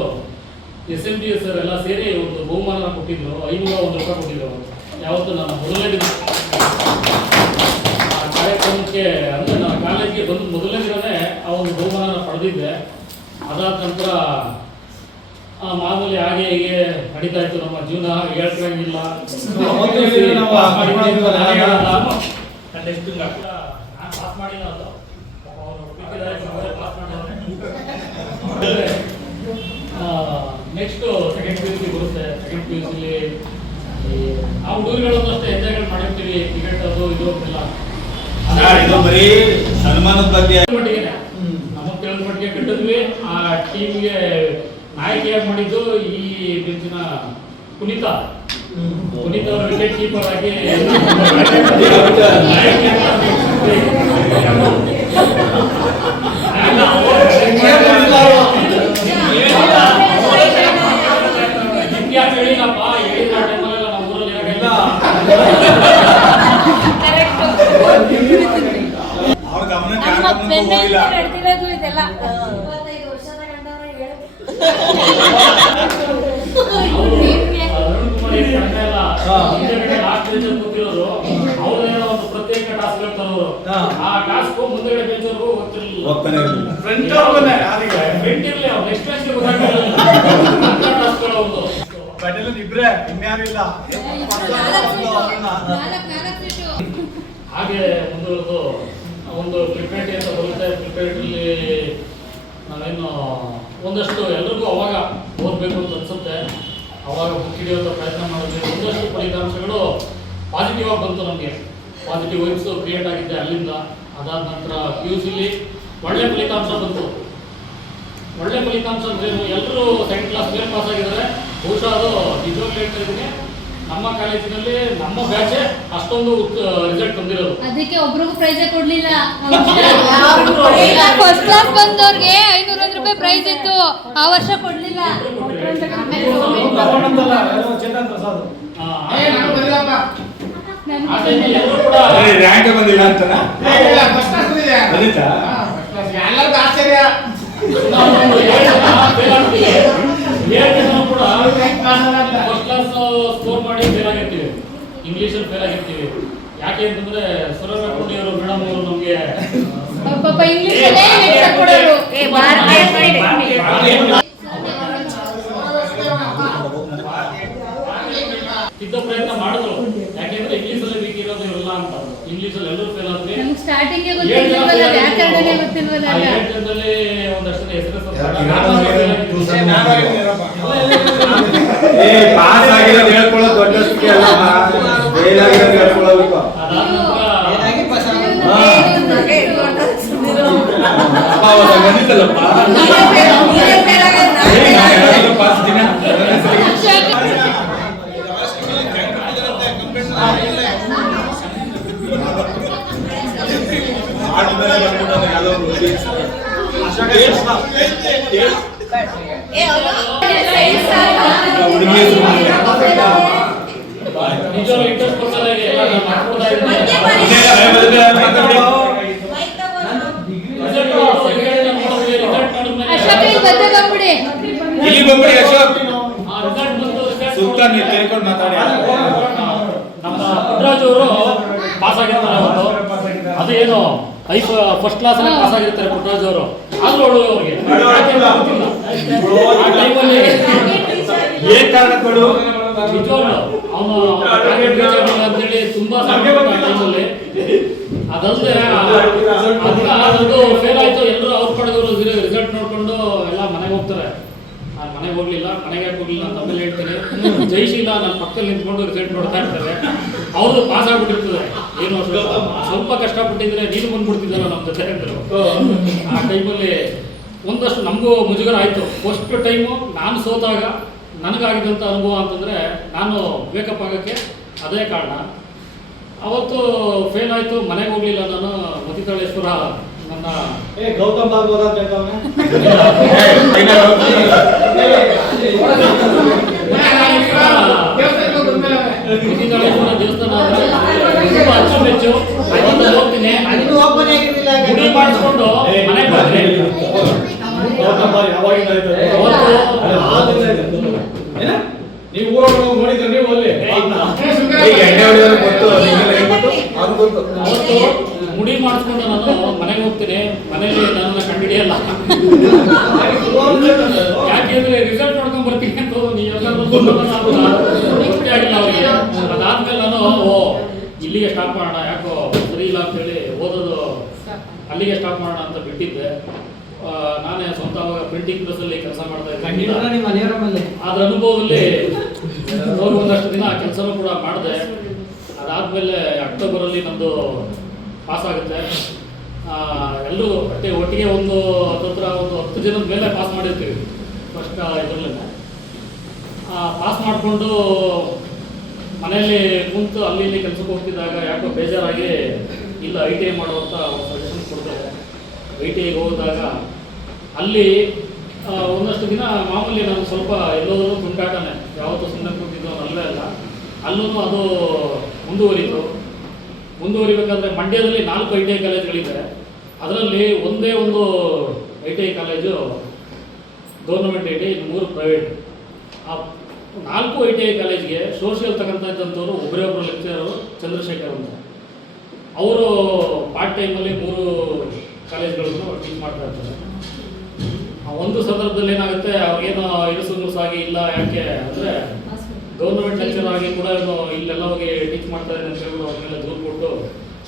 SMD ಸರ್ ಎಲ್ಲ ಸೇರಿ ಒಂದು ಬಹುಮಾನ ಕೊಟ್ಟಿದ್ರು. 501 ರೂಪಾಯಿ ಕೊಟ್ಟಿದ್ರು. ಯಾವತ್ತು ನಾನು ಮೊದಲನೇ ದಿನ ಆ ಕಾರ್ಯಕ್ರಮಕ್ಕೆ ಅಂದರೆ ನಾನು ಕಾಲೇಜಿಗೆ ಬಂದು ಮೊದಲನೇ ದಿನವೇ ಆ ಒಂದು ಬಹುಮಾನ ಪಡೆದಿದ್ದೆ. ಅದಾದ ನಂತರ ಮಾಮೂಲಿ ಹಾಗೆ ಹೀಗೆ ನಡೀತಾ ಇತ್ತು ನಮ್ಮ ಜೀವನ. ಹೇಳ್ಕೊಳ್ಳಂಗಿಲ್ಲ, ಪಾಸ್ ಮಾಡಿಲ್ಲ ಅದು ನೆಕ್ಸ್ಟ್ ಸೆಕೆಂಡ್ PUC ಬರುತ್ತೆ. ಸೆಕೆಂಡ್ PUCಲಿ ಆ ಹುಡುಗರುಗಳನ್ನೂ ಅಷ್ಟೇ ಎಂಜಾಯ್ಮೆಂಟ್ ಮಾಡಿರ್ತೀವಿ. ಕ್ರಿಕೆಟ್ ಅದು ಇದು ಅಂತೆಲ್ಲ ಸನ್ಮಾನದ ಬಗ್ಗೆ ನಮಗೆ ತಿಳಿದ ಮಟ್ಟಿಗೆ ಕಟ್ಟಿದ್ವಿ. ಆ ಟೀಮ್ಗೆ ನಾಯಕಿಯಾಗಿ ಮಾಡಿದ್ದು ಈ ಬೆಂಚಿನ ಪುನೀತ ಅವರ ವಿಕೆಟ್ ಕೀಪರ್ ಆಗಿ ಹೇಳಿಲ್ಲಪ್ಪ, ಹೇಳಿದ ಟೈಮಲ್ಲೆಲ್ಲ ನಮ್ಮ ಊರಲ್ಲಿ ಅವ್ರ ಗಮನಕ್ಕೆ ಇದೆಲ್ಲ ಕೂತಿರೋರು ಅವ್ರೇನೋ ಒಂದು ಪ್ರತ್ಯೇಕ ಟಾಸ್ಕ್ ಹೇಳ್ತಾರೋರು. ಆ ಟಾಸ್ಕ್ ಮುಂದೆಗಡೆ ಬೆಂಚವ್ರಿಗೂ ಗೊತ್ತಿರಲಿಲ್ಲ. ಫ್ರಂಟ್ ಇರ್ಲಿ ಅವ್ರು ನೆಕ್ಸ್ಟ್ ಬೆಂಚ್ಗೆ ಗೊತ್ತಾಗಿರಲಿಲ್ಲ. ಇಬ್ರೆ ಇನ್ಯಾರಿಲ್ಲ. ಹಾಗೆ ಮುಂದುವರೆದು ಒಂದು ಪ್ರಿಪೇರಿಟಿ ಅಂತ ಬರುತ್ತೆ. ಪ್ರಿಪೇರಿಟಿಲಿ ನಾವೇನು ಒಂದಷ್ಟು ಎಲ್ರಿಗೂ ಅವಾಗ ಓದಬೇಕು ಅಂತ ಅನ್ಸುತ್ತೆ. ಅವಾಗ ಬುಕ್ ಹಿಡಿಯುವಂಥ ಪ್ರಯತ್ನ ಮಾಡಿದ್ವಿ. ಒಂದಷ್ಟು ಫಲಿತಾಂಶಗಳು ಪಾಸಿಟಿವ್ ಆಗಿ ಬಂತು. ನಮಗೆ ಪಾಸಿಟಿವ್ ವೈಬ್ಸು ಕ್ರಿಯೇಟ್ ಆಗಿದ್ದೆ ಅಲ್ಲಿಂದ. ಅದಾದ ನಂತರ PUCಲಿ ಒಳ್ಳೆ ಫಲಿತಾಂಶ ಬಂತು. ಒಳ್ಳೆ ಫಲಿತಾಂಶ ಅಂದರೆ ಎಲ್ಲರೂ ಸೆಕೆಂಡ್ ಕ್ಲಾಸ್ ಮೇಲೆ ಪಾಸ್ ಆಗಿದ್ದಾರೆ. ಬಹುಶಃ ಅದು ನಿಜವಾಗ್ಲೂ ಹೇಳ್ತಾ ಇದ್ದೀನಿ, ನಮ್ಮ ಕಾಲೇಜಿನಲ್ಲಿ ನಮ್ಮ ಬ್ಯಾಚೆ ಅಷ್ಟೊಂದು ರಿಸಲ್ಟ್ ತಂದಿರೋದು. ಅದಕ್ಕೆ ಒಬ್ರಿಗೂ ಪ್ರೈಸೇ ಕೊಡ್ಲಿಲ್ಲ. ಫಸ್ಟ್ ಕ್ಲಾಸ್ ಬಂದವ್ರಿಗೆ 501 ರೂಪಾಯಿ ಪ್ರೈಸ್ ಇತ್ತು, ಆ ವರ್ಷ ಕೊಡ್ಲಿಲ್ಲ. ರ್ಯಾಂಕ್ ಬಂದಿಲ್ಲ ಅಂತನ ಎಲ್ಲರಿಗೂ ಆಶ್ಚರ್ಯ. ಕೂಡ ಫಸ್ಟ್ ಕ್ಲಾಸ್ ಸ್ಕೋರ್ ಮಾಡಿ ಫೇಲ್ ಆಗಿರ್ತೀವಿ, ಇಂಗ್ಲೀಷಲ್ಲಿ ಫೇಲ್ ಆಗಿರ್ತೀವಿ. ಯಾಕೆ ಅಂತಂದ್ರೆ ಸೂರ್ಯಕುಂಡಿಯವರು ಮೇಡಮ್ ಅವರು ನಮಗೆ ಪಾಪ ಇಂಗ್ಲಿಷಲ್ಲೇ ಲೆಕ್ಚರ್ ಕೊಡೋರು. ಇದ್ದ ಪ್ರಯತ್ನ ಮಾಡಿದ್ರು. ಯಾಕೆಂದ್ರೆ ಇಂಗ್ಲೀಷಲ್ಲಿ ವೀಕ್ ಇರೋದು ಇರಲ್ಲ ಅಂತ. ಇಂಗ್ಲೀಷಲ್ಲಿ ಎಲ್ಲರೂ ಫೇಲ್ ಆದ್ವಿ. ನಮ್ಗೆ ಸ್ಟಾರ್ಟಿಂಗ್ ಗೊತ್ತಿಲ್ವಲ್ಲ, ವ್ಯಾಕರಣನೇ ಗೊತ್ತಿಲ್ವಲ್ಲ. 7 ಜನದಲ್ಲಿ ಒಂದಷ್ಟು ಹೆಸರು ಪಾಸ್ ಆಗಿರೋದು ಹೇಳ್ಕೊಳ್ಳೋ ವರ್ಷಕ್ಕೆ ಅಲ್ಲ ಬೇಲಾಗಿರೋ ಹೇಳ್ಕೊಳ್ಳಬೇಕು. ಅದಾದ ನಂತರ ಅವಾಗ ಗಣಿತಲ್ಲಪ್ಪ. ಪಾಸ್ ದಿನ ಆದ್ಮೇಲೆ ಬಂದ್ಬಿಟ್ಟು ಯಾವುದೋ ಒಂದು ಹುಡುಗಿ ನಿಜವಾಗ್ಲೂ ಇಂಟ್ರೆಸ್ಟ್ ಕೊಡ್ತಾರೆ ನಾನು ಮಾಡ್ಕೊಡ್ತಾ ಇದ್ದೀನಿ. ಅಶೋಕ್ ಇಲ್ಲಿ ಬದ್ದೆ ಬಂದ್ಬಿಡಿ. ಇಲ್ಲಿ ಬಂದ್ಬಿಡಿ ಅಶೋಕ್. ರಿಸಲ್ಟ್ ಬಂತು ಸುತ್ತ ನೀವು ಕೇಳ್ಕೊಂಡು ಮಾತಾಡಿ. ನಮ್ಮ ಪುಟ್ಟರಾಜ್ ಅವರು ಪಾಸ್ ಆಗಿರ್ತಾರೆ ಅವತ್ತು. ಅದು ಏನು ಫಸ್ಟ್ ಕ್ಲಾಸ್ ಪಾಸ್ ಆಗಿರ್ತಾರೆ ಪುಟ್ಟರಾಜ್ ಅವರು. ಆದ್ರೂ ಅವ್ರಿಗೆ ಆ ಟೈಮಲ್ಲಿ ಏನ್ ಕಾರಣಗಳು ನಿಜವಾಗ್ಲು ಅವನು ಅಂತೇಳಿ ತುಂಬಾ ಟೈಮಲ್ಲಿ ಅದಲ್ಲದೆ ಅದು ಫೇಲ್ ಆಯ್ತು. ಎಲ್ಲರೂ ಅವ್ರ ಪಡೆದವರು ರಿಸಲ್ಟ್ ನೋಡ್ಕೊಂಡು ಎಲ್ಲ ಮನೆಗೆ ಹೋಗ್ತಾರೆ. ನಾನು ಮನೆಗೆ ಹೋಗ್ಲಿಲ್ಲ, ಮನೆಗೆ ಯಾಕೆ ಹೋಗ್ಲಿಲ್ಲ ಅಂತ ಆಮೇಲೆ ಹೇಳ್ತಾರೆ. ಜೈಶೀಲ ನನ್ನ ಪಕ್ಕದಲ್ಲಿ ನಿಂತ್ಕೊಂಡು ರಿಸಲ್ಟ್ ನೋಡ್ತಾ ಇರ್ತಾರೆ. ಅವ್ರದ್ದು ಪಾಸ್ ಆಗ್ಬಿಟ್ಟಿರ್ತದೆ. ಏನು ಸ್ವಲ್ಪ ಕಷ್ಟಪಟ್ಟಿದ್ರೆ ನೀನು ಬಂದ್ಬಿಡ್ತಿದ್ದಲ್ಲ ನಮ್ಮ ಜೊತೆ ಅಂದರು. ಆ ಟೈಮಲ್ಲಿ ಒಂದಷ್ಟು ನಮಗೂ ಮುಜುಗರ ಆಯಿತು. ಫಸ್ಟ್ ಟೈಮು ನಾನು ಸೋತಾಗ ನನಗಾಗಿದ್ದಂಥ ಅನುಭವ ಅಂತಂದರೆ ನಾನು ಬೇಕಪ್ ಆಗೋಕ್ಕೆ ಅದೇ ಕಾರಣ. ಅವತ್ತು ಫೇಲ್ ಆಯಿತು, ಮನೆಗೆ ಹೋಗಲಿಲ್ಲ ನಾನು. ಮತಿತಾಳೇಶ್ವರ ನನ್ನ ಗೌತಮ್ ಬಾಬು ಅಂತ ಹೇಳ್ತಾವನೆ. ಮತಿತಾಳೇಶ್ವರ ದೇವಸ್ಥಾನ ತುಂಬ ಅಚ್ಚುಮೆಚ್ಚು. ಅಲ್ಲಿಂದ ಹೋಗ್ತೀನಿ, ಗುಡಿ ಮಾಡಿಸ್ಕೊಂಡು ಮನೆಗೆ ಬರ್ತೀನಿ. ಗೌತಮ್ ಬಾಬು ಯಾವಾಗಿಂದ ಇದ್ದಾರೆ? ಏನ? ನೀವು ಊರೊಳಗೆ ನೋಡಿದ್ರೆ ನೀವು ಅಲ್ಲಿ ಈಗ ಎಣ್ಣೆ ಹೊಡೆಯೋದು ಗೊತ್ತು, ನಿಮ್ಗೆಲ್ಲ ಏನ್ ಗೊತ್ತು? ಅದು ಗೊತ್ತು. ಅವತ್ತು ಮುಡಿ ಮಾಡಿಸ್ಕೊಂಡು ನಾನು ಮನೆಗೆ ಹೋಗ್ತೀನಿ. ಮನೇಲಿ ನನ್ನನ್ನು ಕಂಡಿಡಿಯಲ್ಲ. ಯಾಕೆಂದ್ರೆ ರಿಸಲ್ಟ್ ನೋಡ್ಕೊಂಡ್ ಬರ್ತೀನಿ ಅಂತ ನೀವೆಲ್ಲರೂ ಗೊತ್ತೇ ಆಗಿಲ್ಲ ಅವರಿಗೆ. ಅದಾದ್ಮೇಲೆ ನಾನು ಇಲ್ಲಿಗೆ ಸ್ಟಾಪ್ ಮಾಡೋಣ, ಯಾಕೋ ಸರಿ ಇಲ್ಲ ಅಂತೇಳಿ ಓದೋದು ಅಲ್ಲಿಗೆ ಸ್ಟಾಪ್ ಮಾಡೋಣ ಅಂತ ಬಿಟ್ಟಿದ್ದೆ. ನಾನೇ ಸ್ವಂತ ಅವಾಗ ಪ್ರಿಂಟಿಂಗ್ ಪ್ರೆಸ್ಸಲ್ಲಿ ಕೆಲಸ ಮಾಡ್ತಾ ಇದ್ದೆ. ಅದ್ರ ಅನುಭವದಲ್ಲಿ ಹೋಗಿ ಒಂದಷ್ಟು ದಿನ ಕೆಲಸನೂ ಕೂಡ ಮಾಡಿದೆ. ಅದಾದಮೇಲೆ ಅಕ್ಟೋಬರಲ್ಲಿ ನಂದು ಪಾಸ್ ಆಗುತ್ತೆ. ಎಲ್ಲರೂ ಒಟ್ಟಿಗೆ ಒಂದು 10 ಜನದ ಮೇಲೆ ಪಾಸ್ ಮಾಡಿರ್ತೀವಿ ಫಸ್ಟ್ ಇದರಲ್ಲೇ. ಪಾಸ್ ಮಾಡಿಕೊಂಡು ಮನೆಯಲ್ಲಿ ಕುಂತು ಅಲ್ಲಿ ಇಲ್ಲಿ ಕೆಲಸಕ್ಕೆ ಹೋಗ್ತಿದ್ದಾಗ ಯಾಕೋ ಬೇಜಾರಾಗಿ ಇಲ್ಲ ITI ಮಾಡುವಂಥ ಸಜೆಷನ್ ಕೊಡ್ತಾರೆ. ITIಗೆ ಹೋದಾಗ ಅಲ್ಲಿ ಒಂದಷ್ಟು ದಿನ ಮಾಮೂಲಿ ನಾನು ಸ್ವಲ್ಪ ಎಲ್ಲೋದ್ರೂ ತುಂಟಾಟನೆ, ಯಾವತ್ತೂ ಸುಮ್ಮನೆ ಕೂತಿದ್ದು ಅಲ್ಲೇ ಅಲ್ಲ. ಅಲ್ಲೂ ಅದು ಮುಂದುವರಿಬೇಕಾದ್ರೆ ಮಂಡ್ಯದಲ್ಲಿ 4 ITI ಕಾಲೇಜ್ಗಳಿದೆ. ಅದರಲ್ಲಿ ಒಂದೇ ಒಂದು ITI college government ITI, 3 private. ಆ 4 ITI ಕಾಲೇಜ್ಗೆ ಸೋಷಿಯಲ್ ತಗೊಂತಂಥವ್ರು ಒಬ್ಬರೇ ಲೆಕ್ಚರರು ಚಂದ್ರಶೇಖರ್ ಅಂತ. ಅವರು ಪಾರ್ಟ್ ಟೈಮಲ್ಲಿ 3 ಕಾಲೇಜ್ಗಳನ್ನು ಟೀಚ್ ಮಾಡ್ತಾ ಇರ್ತಾರೆ. ಒಂದು ಸಂದರ್ಭದಲ್ಲಿ ಏನಾಗುತ್ತೆ, ಅವ್ರಿಗೇನೋ ಇರುಸುಮುರುಸಾಗಿ ಇಲ್ಲ, ಯಾಕೆ ಅಂದರೆ ಗೌರ್ಮೆಂಟ್ ಲೆಕ್ಚರ್ ಆಗಿ ಕೂಡ ಇಲ್ಲೆಲ್ಲ ಹೋಗಿ ಟೀಚ್ ಮಾಡ್ತಾ ಇದ್ದಾರೆ ಅಂತ ಹೇಳ್ಬಿಟ್ಟು ಅವ್ರ ಮೇಲೆ ದೂರು ಕೊಟ್ಟು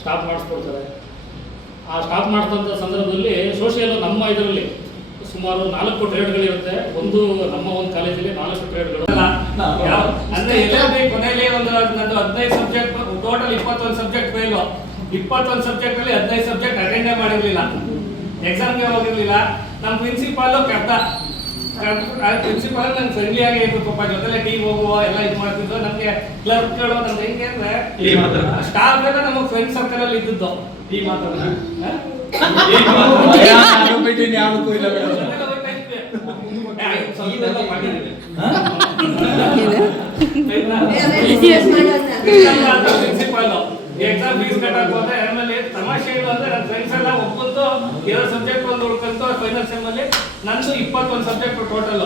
ಸ್ಟಾಪ್ ಮಾಡಿಸ್ಕೊಡ್ತಾರೆ. ಆ ಸ್ಟಾಪ್ ಮಾಡಿದಂಥ ಸಂದರ್ಭದಲ್ಲಿ ಸೋಷಿಯಲ್ ನಮ್ಮ ಇದರಲ್ಲಿ ಸುಮಾರು 4 ಟ್ರೇಡ್ಗಳಿರುತ್ತೆ. ಒಂದು ನಮ್ಮ ಒಂದು ಕಾಲೇಜಲ್ಲಿ 4 ಟ್ರೇಡ್ಗಳು. ಅಂದ್ರೆ ಎಲ್ಲೇ ಕೊನೆಯಲ್ಲಿ ಒಂದು ನಂದು 15 subject, total 21 subject fail. 21 subject ಅಲ್ಲಿ 15 ಸಬ್ಜೆಕ್ಟ್ ಅಟೆಂಡೇ ಮಾಡಿರ್ಲಿಲ್ಲ, ಎಕ್ಸಾಮ್ಗೆ ಹೋಗಿರ್ಲಿಲ್ಲ. ನಮ್ಮ ಪ್ರಿನ್ಸಿಪಾಲ್ ಪ್ರಿನ್ಸಿಪಾಲ್ ನಂಗೆ ಫ್ರೆಂಡ್ಲಿ ಆಗಿ ಇದ್ರು ಪಾಪ. ಜೊತೆಲೆ ಟೀ ಹೋಗುವ ಎಲ್ಲ ಇದು ಮಾಡ್ತಿದ್ರು. ನಮಗೆ ಕ್ಲರ್ಕ್ಗಳು ನಮ್ಗೆ ಹೆಂಗೆ ಅಂದ್ರೆ ಸ್ಟಾಫ್ ಎಲ್ಲ ನಮ್ಮ ಫ್ರೆಂಡ್ ಸರ್ಕಲ್ ಅಲ್ಲಿ ಇದ್ದದ್ದು. ಟೀ ಮಾತಾಡೋದು ಪ್ರಿನ್ಸಿಪಾಲ್ ಎಕ್ಸಾಮ್ ಫೀಸ್ ಕಟ್ಟಕ್ ಹೋದೆ. ಆಮೇಲೆ ತಮಾಷೆ ಏನು ಅಂದ್ರೆ ನನ್ನ ಫ್ರೆಂಡ್ಸ್ ಎಲ್ಲ ಒಬ್ಬಂದು 2 ಸಬ್ಜೆಕ್ಟ್ ಒಂದು ಉಳ್ಕೊಂತು. ಫೈನಲ್ ಸೆಮ್ ಅಲ್ಲಿ ನಂದು 21 ಸಬ್ಜೆಕ್ಟ್ ಟೋಟಲ್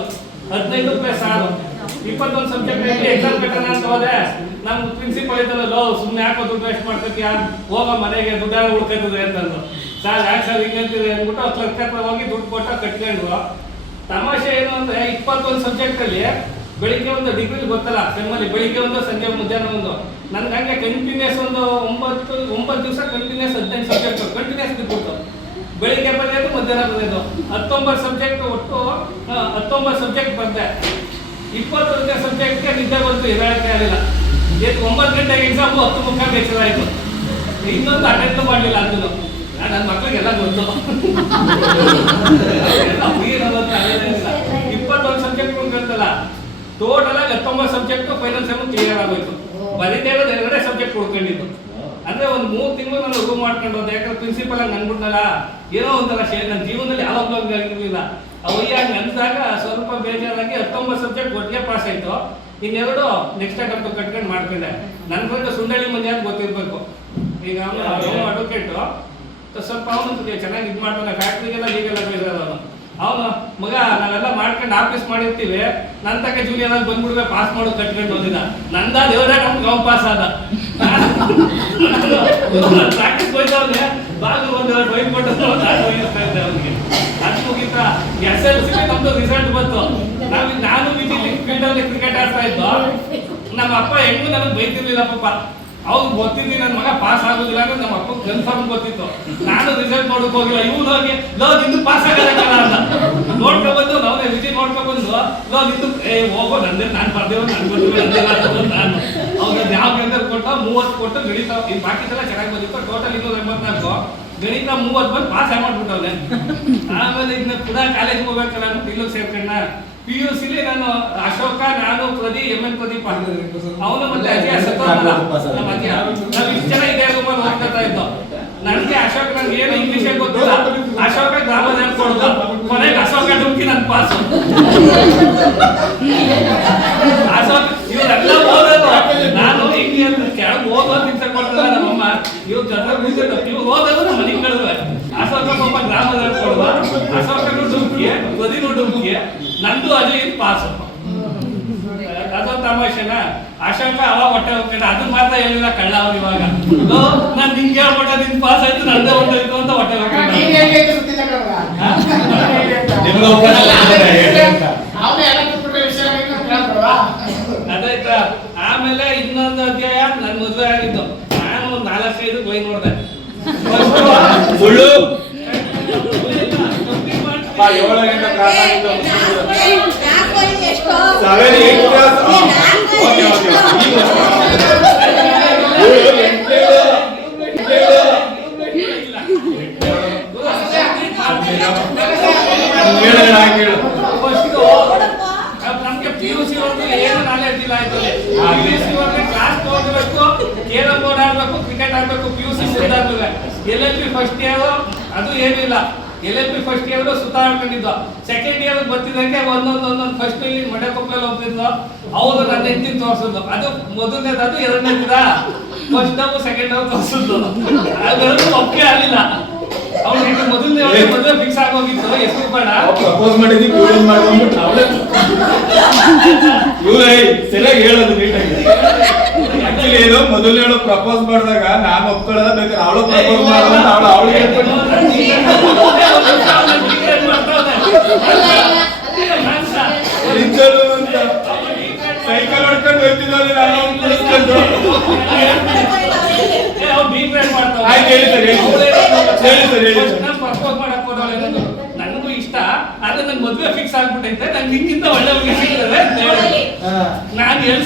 15 + 6 21 ಸಬ್ಜೆಕ್ಟ್ ಅಲ್ಲಿ ಎಕ್ಸಾಮ್ ಕಟ್ಟೋಣ ಅಂತ ಹೋದೆ. ನಮ್ಮ ಪ್ರಿನ್ಸಿಪಲ್ ಇದ್ದಲ್ಲ, ಸುಮ್ಮನೆ ಯಾಕೋ ದುಡ್ಡು ವೇಸ್ಟ್ ಮಾಡ್ಕೊತೀಯ, ಹೋಗ ಮನೆಗೆ ದುಡ್ಡೆಲ್ಲ ಉಳ್ಕೊತದೆ ಅಂತಂದು. ಸರ್ ಯಾಕೆ ಸರ್ ಹಿಂಗಂತಿದೆ ಅಂದ್ಬಿಟ್ಟು ಕ್ಲರ್ಕ್ ಹತ್ರ ಹೋಗಿ ದುಡ್ಡು ಕೊಟ್ಟ ಕಟ್ಕೊಂಡ್ರು. ತಮಾಷೆ ಏನು ಅಂದ್ರೆ 21 ಸಬ್ಜೆಕ್ಟ್ ಅಲ್ಲಿ ಬೆಳಿಗ್ಗೆ ಒಂದು ಡಿಗ್ರಿ ಗೊತ್ತಲ್ಲ ಸೆಮ್ಮಲ್ಲಿ, ಬೆಳಿಗ್ಗೆ ಒಂದು ಸಂಜೆ ಮಧ್ಯಾಹ್ನ ಒಂದು. ನನ್ಗೆ ಹಂಗೆ ಕಂಟಿನ್ಯೂಸ್ ಒಂದು 9 ದಿವಸ ಕಂಟಿನ್ಯೂಸ್ 15 ಸಬ್ಜೆಕ್ಟ್ ಕಂಟಿನ್ಯೂಸ್ ಬಿಟ್ಬಿಟ್ಟು ಬೆಳಿಗ್ಗೆ ಬರೆಯೋದು ಮಧ್ಯಾಹ್ನ ಬರೆಯೋದು. 19 ಸಬ್ಜೆಕ್ಟ್ ಒಟ್ಟು 19 ಸಬ್ಜೆಕ್ಟ್ ಬಂದೆ. 21ನೇ ಸಬ್ಜೆಕ್ಟ್ಗೆ ನಿದ್ದೆ ಬಂತು, ಇರೋಕ್ಕೆ ಆಗಲಿಲ್ಲ. 9 ಗಂಟೆಗೆ ಎಕ್ಸಾಮ್ 10:30 ಎಚ್ಚರ ಆಯ್ತು. ಇನ್ನೊಂದು ಅಟೆಂಡ್ ಮಾಡಲಿಲ್ಲ ಅದನ್ನು. ನನ್ನ ಮಕ್ಕಳಿಗೆಲ್ಲ ಗೊತ್ತು. 21 ಸಬ್ಜೆಕ್ಟ್ ಕಲ್ತಲ್ಲ, ಟೋಟಲ್ ಆಗಿ 19 ಸಬ್ಜೆಕ್ಟ್ ಫೈನಲ್ ಸೆಮ್ ಕ್ಲಿಯರ್ ಆಗೋಯ್ತು. ಬರೀದೇ ಇರೋದು 2 ಸಬ್ಜೆಕ್ಟ್ ಉಳ್ಕೊಂಡಿದ್ದು. ಅಂದ್ರೆ ಒಂದು 3 ತಿಂಗಳು ನಾನು ರೂಮ್ ಮಾಡ್ಕೊಂಡು ಹೋದೆ. ಯಾಕಂದ್ರೆ ಪ್ರಿನ್ಸಿಪಲ್ ಆಗಿ ನನ್ಬಿಟ್ನಲ್ಲ, ಏನೋ ಒಂಥರ ನನ್ನ ಜೀವನದಲ್ಲಿ ಯಾವಾಗಲೂ ಆಗಿರ್ಲಿಲ್ಲ. ಅವಯ್ಯ ಅಂದಾಗ ಸ್ವಲ್ಪ ಬೇಜಾರಾಗಿ 19 ಸಬ್ಜೆಕ್ಟ್ ಒಟ್ಟಿಗೆ ಪಾಸ್ ಆಯ್ತು. ಇನ್ನೆರಡು ನೆಕ್ಸ್ಟ್ ಅಟೆಂಪ್ಟ್ ಕಟ್ಕೊಂಡು ಮಾಡ್ಕೊಂಡೆ. ನನ್ನ ಫ್ರೆಂಡ್ ಸುಂಡಳ್ಳಿ ಮಂದಿ ಅಂತ ಗೊತ್ತಿರ್ಬೇಕು. ಈಗ ಅವನು ಅಡ್ವೊಕೇಟು, ಸ್ವಲ್ಪ ಅವನು ಚೆನ್ನಾಗಿ ಇದು ಮಾಡ್ತಾನೆ. ಫ್ಯಾಕ್ಟ್ರಿಗೆಲ್ಲ ಲೀಗೆಲ್ಲ ಬೇಜಾರವನು. ಅವನು ಮಗ ನಾವೆಲ್ಲ ಮಾಡ್ಕೊಂಡು ಆಫೀಸ್ ಮಾಡಿರ್ತೀವಿ, ನನ್ನ ತಕ್ಕ ಜೂನಿಯರ್ ಆಗಿ ಬಂದ್ಬಿಡ್ಬೇಕು ಪಾಸ್ ಮಾಡೋದು ಕಟ್ಕೊಂಡು ಹೋದಿಲ್ಲ. ನಂದಾದ 2 ಅಟೆಂಪ್ಟ್ ಅವ್ನು ಪಾಸ್ ಆದ. ಪ್ರಾಕ್ಟೀಸ್ ಹೋಯ್ತವ್ರೆ, ಬಾಗಿಲು ಒಂದು ಬೈಕ್ ಕೊಟ್ಟು ಅವನಿಗೆ ಅದು ಮುಗಿತ. SLC ನಮ್ದು ರಿಸಲ್ಟ್ ಬಂತು. ನಾನು ವಿಜಿಲಿ ಫೀಲ್ಡಲ್ಲಿ ಕ್ರಿಕೆಟ್ ಆಡ್ತಾ ಇದ್ದು. ನಮ್ಮ ಅಪ್ಪ ಹೆಂಗು ನನಗೆ ಬೈತಿರ್ಲಿಲ್ಲ ಪಾಪ. ಅವ್ರು ಗೊತ್ತಿದ್ದಿ ನನ್ನ ಮಗ ಪಾಸ್ ಆಗೋದಿಲ್ಲ ಅಂದ್ರೆ ನಮ್ಮ ಅಪ್ಪ ಕನ್ಫರ್ಮ್ ಗೊತ್ತಿತ್ತು. ನಾನು ರಿಸಲ್ಟ್ ನೋಡಕ್ ಹೋಗಿಲ್ಲ. ಇವ್ನು ಹೋಗಿ ನಿಂದು ಪಾಸ್ ಆಗಲ್ಲ ಅಂತ ನೋಡ್ಕೊಬಂದು ನಾವೇ ವಿಜಿ ನೋಡ್ಕೊಬಂದು ನಿಂದು ಹೋಗೋ ನಂದೇ ನಾನು ಬರ್ದೇವ ನನ್ಗೆ ಬಂದಿಲ್ಲ ನಾನು ಅವ್ರಿಗೆ ಯಾವ ಗಣಿತ ಕೊಟ್ಟು 30 ಕೊಟ್ಟು ಗಣಿತ ಬಾಕಿದೆಲ್ಲ ಚೆನ್ನಾಗಿ ಬಂದಿತ್ತು. ಟೋಟಲ್ 284 ಗಣಿತ 30 ಬಂದು ಪಾಸ್ ಮಾಡ್ಬಿಟ್ಟವ್ನೆ. ಆಮೇಲೆ ಇನ್ನು ಪುನಃ ಕಾಲೇಜ್ಗೆ ಹೋಗ್ಬೇಕಲ್ಲ ಅಂತ ಇಲ್ಲೂ ಸೇರ್ಕೊಂಡ. PUCಲಿ ನಾನು ಅಶೋಕ, ನಾನು ಪ್ರದೀಪ್, MN ಪ್ರದೀಪ್, ಅವನು ಮತ್ತೆ ಅಜಯ ಸತ್ತೋದಲ್ಲ ನಮ್ಮ ಅಜಯ. ನಾವು ಇಷ್ಟು ಜನ ಇದೇ ರೂಮಲ್ಲಿ ಹೋಗ್ತಾ ಇದ್ದೋ. ನನಗೆ ಅಶೋಕ್ ನನ್ಗೆ ಏನು ಇಂಗ್ಲೀಷೇ ಗೊತ್ತಿಲ್ಲ. ಅಶೋಕ ಗ್ರಾಮದ ಹೇಳ್ಕೊಡ್ದು, ಕೊನೆಗೆ ಅಶೋಕ ಡುಮ್ಕಿ ನನ್ನ ಪಾಸು. ಅಶೋಕ್ ಇವರೆಲ್ಲ ಓದೋದು, ನಾನು ಹಿಂಗೆ ಕೆಳಗೆ ಓದೋದು ಅಂತ ಕೊಡ್ತಲ್ಲ ನಮ್ಮಮ್ಮ. ಇವ್ರು ಜೊತೆ ಕೂತಿದ್ದು ಇವ್ರು ಓದೋದು ನಮ್ಮ ಮನೆಗೆ ಕಳಿದ್ವೆ. ಅಶೋಕ ಪಾಪ ಗ್ರಾಮದ ಹೇಳ್ಕೊಡುವ, ಅಶೋಕನು ಡುಮ್ಕಿ, ಪ್ರದೀನು ಡುಮ್ಕಿ, ನಂದು ಅಜಯ್ ಪಾಸು. ಅದೊಂದು ತಮಾಷೆನಾ. ಅಶೋಕ ಅವಾಗ ಹೊಟ್ಟೆ ಹೋಗ್ಕೊಂಡು ಅದನ್ನ ಮಾತ್ರ ಹೇಳಿಲ್ಲ ಕಳ್ಳ ಅವ್ರು. ಇವಾಗ ನಾನು ನಿಂಗೆ ಹೇಳ್ಬಿಟ್ಟ ನಿನ್ ಪಾಸ್ ಆಯ್ತು ನಂದೇ ಹೊಂಟೋಯ್ತು ಅಂತ ಹೊಟ್ಟೆ ಹೋಗ್ಕೊಂಡು ಅದಾಯ್ತಾ. ಆಮೇಲೆ ಇನ್ನೊಂದು ಅಧ್ಯಾಯ ನನ್ ಮದುವೆ ಆಗಿದ್ದು. ನಾನು ಒಂದು 4-5 ಬೈ ನೋಡ್ದೆ. ಸುಳ್ಳು ನಮ್ಗೆ PUC ಒಂದು ಏನು ನಾಲೆಡ್ಜ್ ಇಲ್ಲ ಆಯ್ತು. PUC ಒಳಗೆ ಕ್ಲಾಸ್ ತಗೋಬೇಕು, ಕೇರಂ ಬೋರ್ಡ್ ಆಡ್ಬೇಕು, ಕ್ರಿಕೆಟ್ ಆಡ್ಬೇಕು. PUC ಮುಗ್ದಾದ್ಮೇಲೆ LLB ಫಸ್ಟ್ ಇಯರ್ ಅದು ಏನಿಲ್ಲ. LLB ಫಸ್ಟ್ ಇಯರ್ ಸುತ್ತಾಡ್ಕೊಂಡಿದ್ದು. ಸೆಕೆಂಡ್ ಇಯರ್ ಬರ್ತಿದಂಗೆ ಒಂದೊಂದು ಫಸ್ಟ್ ಇಲ್ಲಿ ಮಡಕೊಪ್ಪಲ್ಲಿ ಹೋಗ್ತಿದ್ದು. ಅವರು ನನ್ನ ಹೆಂಡತಿನ ತೋರಿಸಿದ್ದು. ಅದು ಮೊದಲನೇದು, ಅದು 2ನೇದ. ಫಸ್ಟ್ ಡಬ್ ಸೆಕೆಂಡ್ ಡಬ್ ತೋರಿಸಿದ್ದು. ಅದೆರಡು ಒಪ್ಪಿಗೆ ಆಗಲಿಲ್ಲ. ಅವ್ನಿಗೆ ಮೊದಲನೇ ಮದುವೆ ಫಿಕ್ಸ್ ಆಗೋಗಿತ್ತು. ಎಷ್ಟು ಬೇಡ ಪ್ರಪೋಸ್ ಮಾಡಿದ್ವಿ, ಕ್ಯೂರಿಯನ್ ಮಾಡ್ಕೊಂಡ್ಬಿಟ್ಟು ಅವಳೇ ಇವ್ರೇ ಸರಿಯಾಗಿ ಹೇಳೋದು ನೀಟಾಗಿ. ಆಕ್ಚುಲಿ ಏನು ಮೊದಲನೇ ಪ್ರಪೋಸ್ ಮಾಡಿದಾಗ ನಾನು ಒಪ್ಕೊಳ್ಳೋದ ಬೇಕಾದ್ರೆ ಅವಳು ಪ್ರಪೋಸ್ ಮಾಡೋದು ಅಂತ ಅವಳಿಗೆ ಹೇಳ್ಕೊಂಡು ಅಂತ ಸೈಕಲ್ ಹೊಡ್ಕೊಂಡು ಹೋಗ್ತಿದ್ದಲ್ಲಿ ನಾನು ಕುಳಿಸ್ಕೊಂಡು ನನಗೂ ಇಷ್ಟ, ಆದ್ರೆ ನನ್ ಮದ್ವೆ ಫಿಕ್ಸ್ ಆಗ್ಬಿಟ್ಟೈತೆ. ನಂಗೆ ನಿಂಗಿಂತ ಒಳ್ಳೆ ಹುಡುಗಿ ಸಿಗ್ತದೆ ಅಂತ ಹೇಳಿ ನಾನು ಎಲ್ಲಿ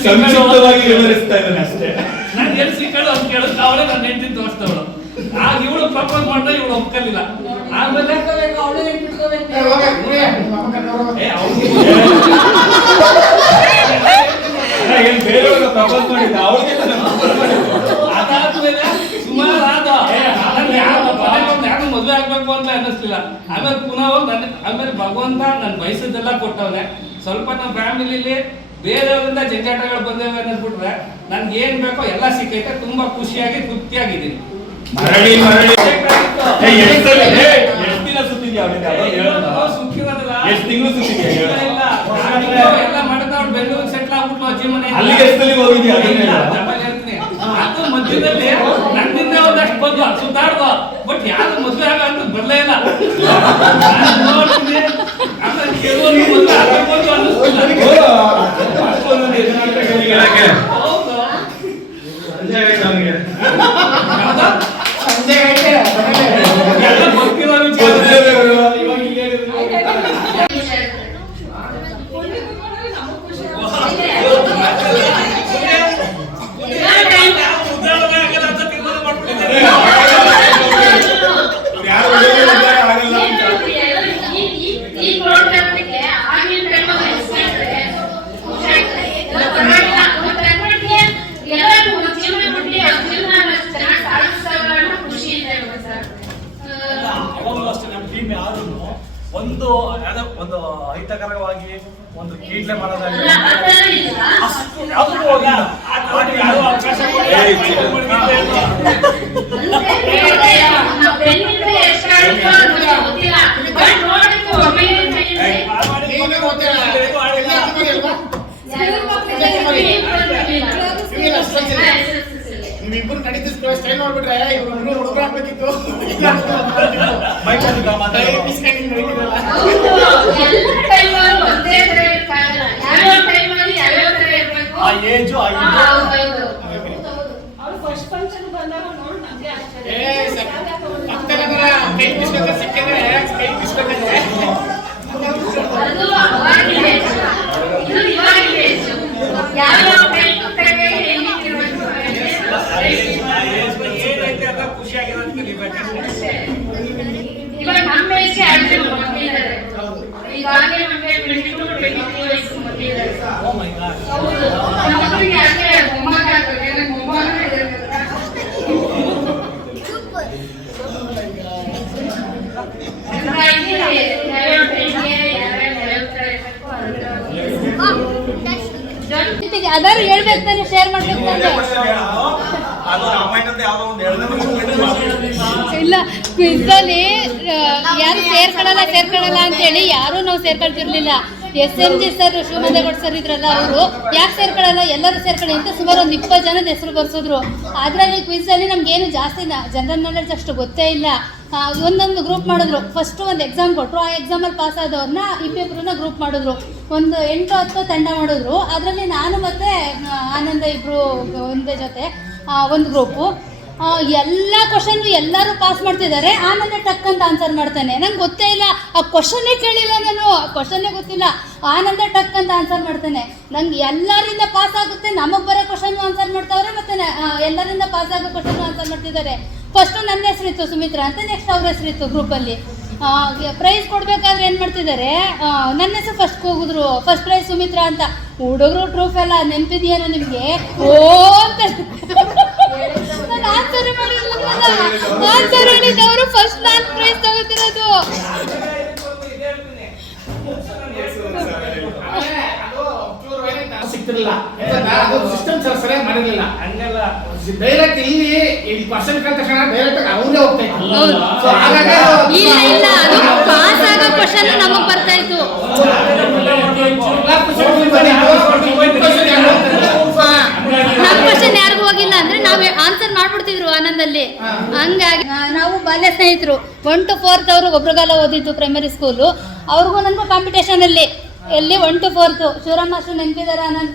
ಅಷ್ಟೇ. ನಾನು ಎಲ್ಲಿ ಸಿಕ್ಕಳು ಅಂತ ಕೇಳಿದ್ರೆ ಅವಳೇ ನನ್ನ ಹೆಂಡತಿ ತೋರಿಸ್ತವಳು. ಆಗ ಇವಳು ಪ್ರಪೋಸ್ ಮಾಡಿದ್ರೆ ಇವಳು ಒಪ್ಕಲಿಲ್ಲ. ಆಮೇಲೆ ಅದಾದ್ಮೇಲೆ ಸುಮಾರು ಆದ ಮದ್ವೆ ಆಗ್ಬೇಕು ಅಂತ ಅನ್ನಿಸ್ಲಿಲ್ಲ. ಆಮೇಲೆ ಪುನಃ ಆಮೇಲೆ ಭಗವಂತ ನನ್ ಬಯಸದೆಲ್ಲ ಕೊಟ್ಟವನೆ. ಸ್ವಲ್ಪ ನಮ್ಮ ಫ್ಯಾಮಿಲಿಲಿ ಬೇರೆಯವರಿಂದ ಜಂಜಾಟಗಳು ಬಂದೇವೆ ಅನ್ನಿಸ್ಬಿಟ್ರೆ ನನ್ಗೆ ಏನ್ ಬೇಕೋ ಎಲ್ಲ ಸಿಕ್ಕೈತೆ. ತುಂಬಾ ಖುಷಿಯಾಗಿ ತೃಪ್ತಿಯಾಗಿದ್ದೀನಿ. ಎಲ್ಲ ಮಾಡಿದವ್ರು ಬೆಂಗಳೂರು ಸೆಟ್ಲ್ ಆಗ್ಬಿಟ್ಲು. ಅಜ್ಜಿ ಮನೆ ಅದು ಮಧ್ಯದಲ್ಲಿ ನನ್ನಿಂದ ಒಂದಷ್ಟು ಬಂದು ಸುತ್ತಾಡ್ದ. ಬಟ್ ಯಾರು ಮದುವೆ ಆಗ ಅಂತ ಬರ್ಲೇ ಇಲ್ಲ. ಆಮೇಲೆ ಕೆಲವರು ಮದುವೆ ಆಗಬೇಕು ಅನ್ನಿಸ್ತಿಲ್ಲ. ಅಹಿತಕರವಾಗಿ ಒಂದು ಕೀಟ್ಲೆ ಮಾಡೋದಾಗಲಿ ಅಷ್ಟು ಯಾವುದಕ್ಕೂ ಹೋಗಿಲ್ಲ. ನೀವಿಬ್ಬರು ನಡೀತಿದ್ರು ಸ್ಟೈಲ್ ನೋಡ್ಬಿಟ್ರೆ ಇವ್ರು ಹುಡುಗರು ಹಾಕ್ಬೇಕಿತ್ತು. ಆ ಏಜು ಇವಾಗ ನಮ್ಮ ಏಜ್ಗೆ ಆಡ್ತಾರೆ ಮಕ್ಕಳಿದ್ದಾರೆ. ಈಗಾಗಲೇ ನಮಗೆ 22-23 ವಯಸ್ಸು ಮಕ್ಕಳಿದ್ದಾರೆ. ಹೌದು, ಮಕ್ಕಳಿಗೆ ಅಷ್ಟೇ ಮೊಮ್ಮಗ ಆಗ್ತದೆ, ನನಗೆ ಮೊಮ್ಮಗನೂ ಇದೆ. ಹಾಗಾಗಿ ಯಾವ್ಯಾವ ಟೈಮ್ಗೆ ಯಾವ್ಯಾವ ಥರ ಇರಬೇಕು ಜೊತೆಗೆ ಅದಾರು ಹೇಳ್ಬೇಕು ತಾನೆ, ಶೇರ್ ಮಾಡ್ಬೇಕು ತಾನೆ. ಇಲ್ಲ, ಕ್ವಿಝಲ್ಲಿ ಯಾರು ಸೇರ್ಕೊಳ್ಳಲ್ಲ ಅಂತೇಳಿ ಯಾರು ನಾವು ಸೇರ್ಕೊಳ್ತಿರ್ಲಿಲ್ಲ. SMG ಸರ್, ಶಿವಮಂದೇಗೌಡ ಸರ್ ಇದ್ರಲ್ಲ, ಅವರು ಯಾಕೆ ಸೇರ್ಕೊಳ್ಳಲ್ಲ, ಎಲ್ಲರೂ ಸೇರ್ಕೊಳ್ಳಿ ಅಂತ ಸುಮಾರು ಒಂದು 20 ಜನದ ಹೆಸರು ಬರ್ಸಿದ್ರು. ಅದರಲ್ಲಿ ಕ್ವಿಝಲ್ಲಿ ನಮ್ಗೇನು ಜಾಸ್ತಿ ಜನರಲ್ ನಾಲೆಡ್ಜ್ ಅಷ್ಟು ಗೊತ್ತೇ ಇಲ್ಲ. ಒಂದೊಂದು ಗ್ರೂಪ್ ಮಾಡಿದ್ರು. ಫಸ್ಟು ಒಂದು ಎಕ್ಸಾಮ್ ಕೊಟ್ಟರು. ಆ ಎಕ್ಸಾಮಲ್ಲಿ ಪಾಸ್ ಆದವ್ರನ್ನ ಇಬ್ಬಿಬ್ರನ್ನ ಗ್ರೂಪ್ ಮಾಡಿದ್ರು. ಒಂದು 8-10 ತಂಡ ಮಾಡಿದ್ರು. ಅದರಲ್ಲಿ ನಾನು ಮತ್ತು ಆನಂದ ಇಬ್ಬರು ಒಂದೇ ಜೊತೆ ಒಂದು ಗ್ರೂಪು. ಎಲ್ಲ ಕ್ವಶನ್ನು ಎಲ್ಲರೂ ಪಾಸ್ ಮಾಡ್ತಿದ್ದಾರೆ. ಆನಂದ ಟಕ್ ಅಂತ ಆನ್ಸರ್ ಮಾಡ್ತಾನೆ. ನಂಗೆ ಗೊತ್ತೇ ಇಲ್ಲ, ಆ ಕ್ವಶನ್ನೇ ಕೇಳಿಲ್ಲ ನಾನು, ಆ ಕ್ವಶನ್ನೇ ಗೊತ್ತಿಲ್ಲ. ಆನಂದ ಟಕ್ ಅಂತ ಆನ್ಸರ್ ಮಾಡ್ತಾನೆ. ನಂಗೆ ಎಲ್ಲರಿಂದ ಪಾಸ್ ಆಗುತ್ತೆ, ನಮಗೆ ಬರೋ ಕ್ವಶನ್ನು ಆನ್ಸರ್ ಮಾಡ್ತಾವ್ರೆ, ಮತ್ತು ಎಲ್ಲರಿಂದ ಪಾಸ್ ಆಗೋ ಕ್ವಶನ್ನು ಆನ್ಸರ್ ಮಾಡ್ತಿದ್ದಾರೆ. ಫಸ್ಟು ನನ್ನ ಹೆಸರಿತ್ತು ಸುಮಿತ್ರಾ ಅಂತ, ನೆಕ್ಸ್ಟ್ ಅವ್ರ ಹೆಸರಿತ್ತು ಗ್ರೂಪಲ್ಲಿ. ಪ್ರೈಸ್ ಕೊಡಬೇಕಾದ್ರೆ ಏನು ಮಾಡ್ತಿದ್ದಾರೆ, ನನ್ನ ಹೆಸರು ಫಸ್ಟ್ ಹೋಗಿದ್ರು, ಫಸ್ಟ್ ಪ್ರೈಸ್ ಸುಮಿತ್ರಾ ಅಂತ. ಹುಡುಗರು ಟ್ರೂಫ್ ಎಲ್ಲ ನೆನಪಿದೆಯೇನೋ ನಿಮಗೆ? ಓ ಅಂತ ನಾನು ಆನ್ಸರ್ ಹೇಳಿದ್ದವರು ಫಸ್ಟ್ ನಾನು ಪ್ರೈಸ್ ತಗೋತಿರೋದು. ಸಿಗ್ತಿರಲಿಲ್ಲ, ಸಿಸ್ಟಮ್ ಸರಿಯಾಗಿ ಮಾಡಿರಲಿಲ್ಲ. ಹಂಗೆಲ್ಲ ಡೈರೆಕ್ಟ್ ಇಲ್ಲಿ ಕ್ವಶನ್ ಕೇಳಿದ ತಕ್ಷಣ ಡೈರೆಕ್ಟ್ ಅವರೇ ಹೋಗ್ತಾ ಇತ್ತು. ಇಲ್ಲ, ಅದು ಪಾಸ್ ಆಗೋ ಕ್ವಶನ್ ನಮಗೆ ಬರ್ತಾ ಇತ್ತು. ನಮ್ಮ ಕ್ವಶನ್ ಯಾರಿಗೂ ಹೋಗಿಲ್ಲ ಅಂದ್ರೆ ನಾವು ಆನ್ಸರ್ ಮಾಡ್ಬಿಡ್ತಿದ್ರು ಆನಂದಲ್ಲಿ. ಹಂಗಾಗಿ ನಾವು ಬಾಲ್ಯ ಸ್ನೇಹಿತರು. 1 to 4th ಅವರು ಒಬ್ರಿಗೆಲ್ಲ ಓದಿದ್ದು ಪ್ರೈಮರಿ ಸ್ಕೂಲು. ಅವ್ರಿಗೂ ನನಗೂ ಕಾಂಪಿಟೇಷನ್ ಅಲ್ಲಿ 1 to 4th ಶಿವರಾಮ್ ಮಾಸ್ಟರ್ ನೆನಪಿದಾರ? ನಾನು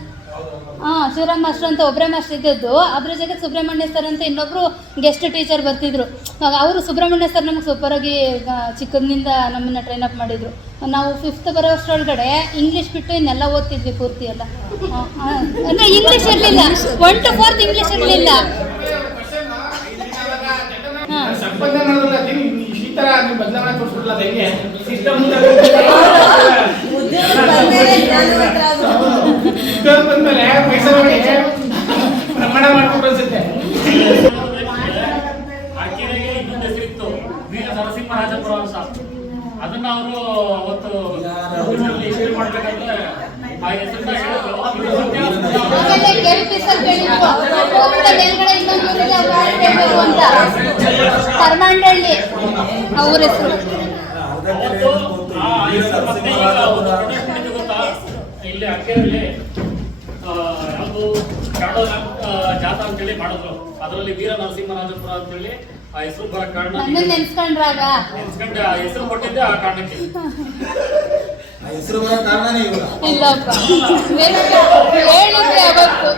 ಶಿವರಾಮ್ ಮಾಸ್ಟರ್ ಅಂತ ಒಬ್ಬರೇ ಮಾಸ್ಟರ್ ಇದ್ದದ್ದು. ಅದ್ರ ಜೊತೆ ಸುಬ್ರಹ್ಮಣ್ಯ ಸರ್ ಅಂತ ಇನ್ನೊಬ್ರು ಗೆಸ್ಟ್ ಟೀಚರ್ ಬರ್ತಿದ್ರು. ಅವರು ಸುಬ್ರಹ್ಮಣ್ಯ ಸರ್ ನಮ್ಗೆ ಸೂಪರಾಗಿ ಚಿಕ್ಕಂದಿನಿಂದ ನಮ್ಮನ್ನ ಟ್ರೈನ್ ಅಪ್ ಮಾಡಿದ್ರು. ನಾವು 5th ಬರೋಷ್ಟರೊಳಗಡೆ ಇಂಗ್ಲೀಷ್ ಬಿಟ್ಟು ಇನ್ನೆಲ್ಲ ಓದ್ತಿದ್ವಿ ಪೂರ್ತಿ ಎಲ್ಲ. ಅಂದರೆ ಇಂಗ್ಲೀಷ್ ಇರಲಿಲ್ಲ, 1 to 4th ಇಂಗ್ಲೀಷ್ ಇರಲಿಲ್ಲ. ಈ ಥರ ಬದಲಾವಣೆ ತೋರಿಸ್ಬಿಡಲ್ಲ, ಹೆಂಗೆ ಸಿಸ್ಟಮ್ ಬಂದ್ಮೇಲೆ ಪೈಸಾ ನೋಡಿ ಪ್ರಮಾಣ ಮಾಡ್ಕೊಂಡು ಅನ್ಸುತ್ತೆ. ಅಕ್ಕಿರೆಗೆ ಇನ್ನೊಂದು ಹೆಸರಿತ್ತು, ವೀರ ನರಸಿಂಹರಾಜಪುರ ಅಂತ. ಅದನ್ನ ಅವರು ಅವತ್ತು ಶೇರ್ ಮಾಡ್ಬೇಕಂದ್ರೆ ಆ ಹೆಸರನ್ನ ಹೇಳಿದ್ರು. ಪರಮಾಂಡಳ್ಳಿ ಅವ್ರ ಹೆಸರು. ಇಲ್ಲಿ ಅಕ್ಕಿರಲ್ಲಿ ಯಾವುದು ಕಾಡೋ ಜಾಥಾ ಅಂತೇಳಿ ಮಾಡಿದ್ರು. ಅದರಲ್ಲಿ ವೀರ ನರಸಿಂಹರಾಜಪುರ ಅಂತೇಳಿ ಆ ಹೆಸರು ಬರೋ ಕಾರಣ ನೆನ್ಸ್ಕೊಂಡ್ರಾಗ ನೆನ್ಸ್ಕೊಂಡೆ ಆ ಹೆಸರು ಕೊಟ್ಟಿದ್ದೆ ಆ ಕಾರಣಕ್ಕೆ. ಹೆಸರು ಬರೋ ಕಾರಣನೇ ಇವಾಗ. ಇಲ್ಲಪ್ಪ, ಹೇಳಿದ್ದೆ ಅವತ್ತು.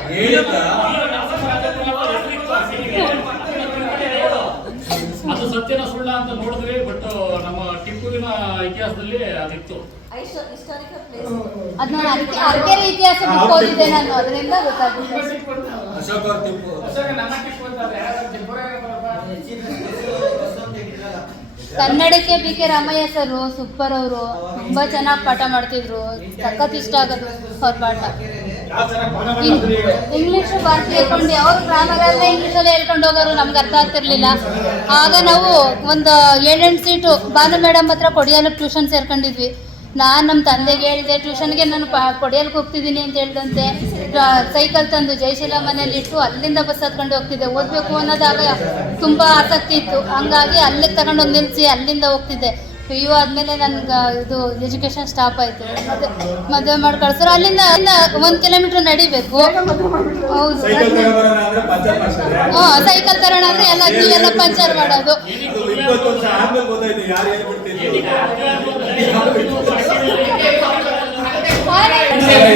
ಅದು ಸತ್ಯನ ಸುಳ್ಳ ಅಂತ ನೋಡಿದ್ವಿ. ಬಟ್ ನಮ್ಮ ಟಿಪ್ಪುವಿನ ಇತಿಹಾಸದಲ್ಲಿ ಅದಿತ್ತು. ಅದ್ ನಾನು ಅರಕೆರೆ ಇತಿಹಾಸ ಬುಕ್ ಓದಿದ್ದೆ ನಾನು, ಅದರಿಂದ ಗೊತ್ತಾಗುತ್ತೆ. ಅಶೋಕ್ ಅವ್ರ ಟಿಪ್ಪು. ಕನ್ನಡಕ್ಕೆ BK ರಾಮಯ್ಯ ಸರ್ ಸೂಪರ್. ಅವರು ತುಂಬಾ ಚೆನ್ನಾಗಿ ಪಾಠ ಮಾಡ್ತಿದ್ರು. ಸಖತ್ ಇಷ್ಟ ಆಗೋದು ಅವ್ರ ಪಾಠ. ಇಂಗ್ಲಿಷ್ ಭಾರತಿ ಹೇಳ್ಕೊಂಡು ಅವ್ರು ಗ್ರಾಮರಲ್ಲೇ ಇಂಗ್ಲೀಷಲ್ಲೇ ಹೇಳ್ಕೊಂಡು ಹೋಗೋರು, ನಮ್ಗೆ ಅರ್ಥ ಆಗ್ತಿರ್ಲಿಲ್ಲ. ಆಗ ನಾವು ಒಂದು 7-8 ಸೀಟು ಭಾನು ಮೇಡಮ್ ಹತ್ರ ಕೊಡಿಯಾಲ ಟ್ಯೂಷನ್ ಸೇರ್ಕೊಂಡಿದ್ವಿ. ನಾನು ನಮ್ಮ ತಂದೆಗೆ ಹೇಳಿದೆ, ಟ್ಯೂಷನ್ಗೆ ನಾನು ಕೊಡಿಯಲ್ಗೆ ಹೋಗ್ತಿದ್ದೀನಿ ಅಂತ ಹೇಳ್ದಂತೆ ಸೈಕಲ್ ತಂದು ಜಯಶೀಲ ಮನೇಲಿ ಇಟ್ಟು ಅಲ್ಲಿಂದ ಬಸ್ ಹತ್ಕೊಂಡು ಹೋಗ್ತಿದ್ದೆ. ಓದಬೇಕು ಅನ್ನೋದಾಗ ತುಂಬ ಆಸಕ್ತಿ ಇತ್ತು, ಹಂಗಾಗಿ ಅಲ್ಲಿಗೆ ತಗೊಂಡೋಗಿ ನಿಲ್ಲಿಸಿ ಅಲ್ಲಿಂದ ಹೋಗ್ತಿದ್ದೆ. PU ಆದಮೇಲೆ ನನಗೆ ಇದು ಎಜುಕೇಷನ್ ಸ್ಟಾಪ್ ಆಯಿತು. ಮದುವೆ ಮಾಡಿ ಕಳ್ಸೋರು. ಅಲ್ಲಿಂದ 1 ಕಿಲೋಮೀಟ್ರ್ ನಡಿಬೇಕು. ಹೌದು, ಸೈಕಲ್ ತಗೊಂಬರೋಣ ಅಂದ್ರೆ ಪಂಚರ್ ಮಾಡ್ತಾರೆ. ಸೈಕಲ್ ತರೋಣ ಅಂದರೆ ಎಲ್ಲ ಪಂಚರ್ ಮಾಡೋದು. 20 ವರ್ಷ ಆದ್ಮೇಲೆ ಗೊತ್ತಾಯ್ತು ಯಾರು ಹೇಳ್ಬಿಡ್ತಿದ್ರು,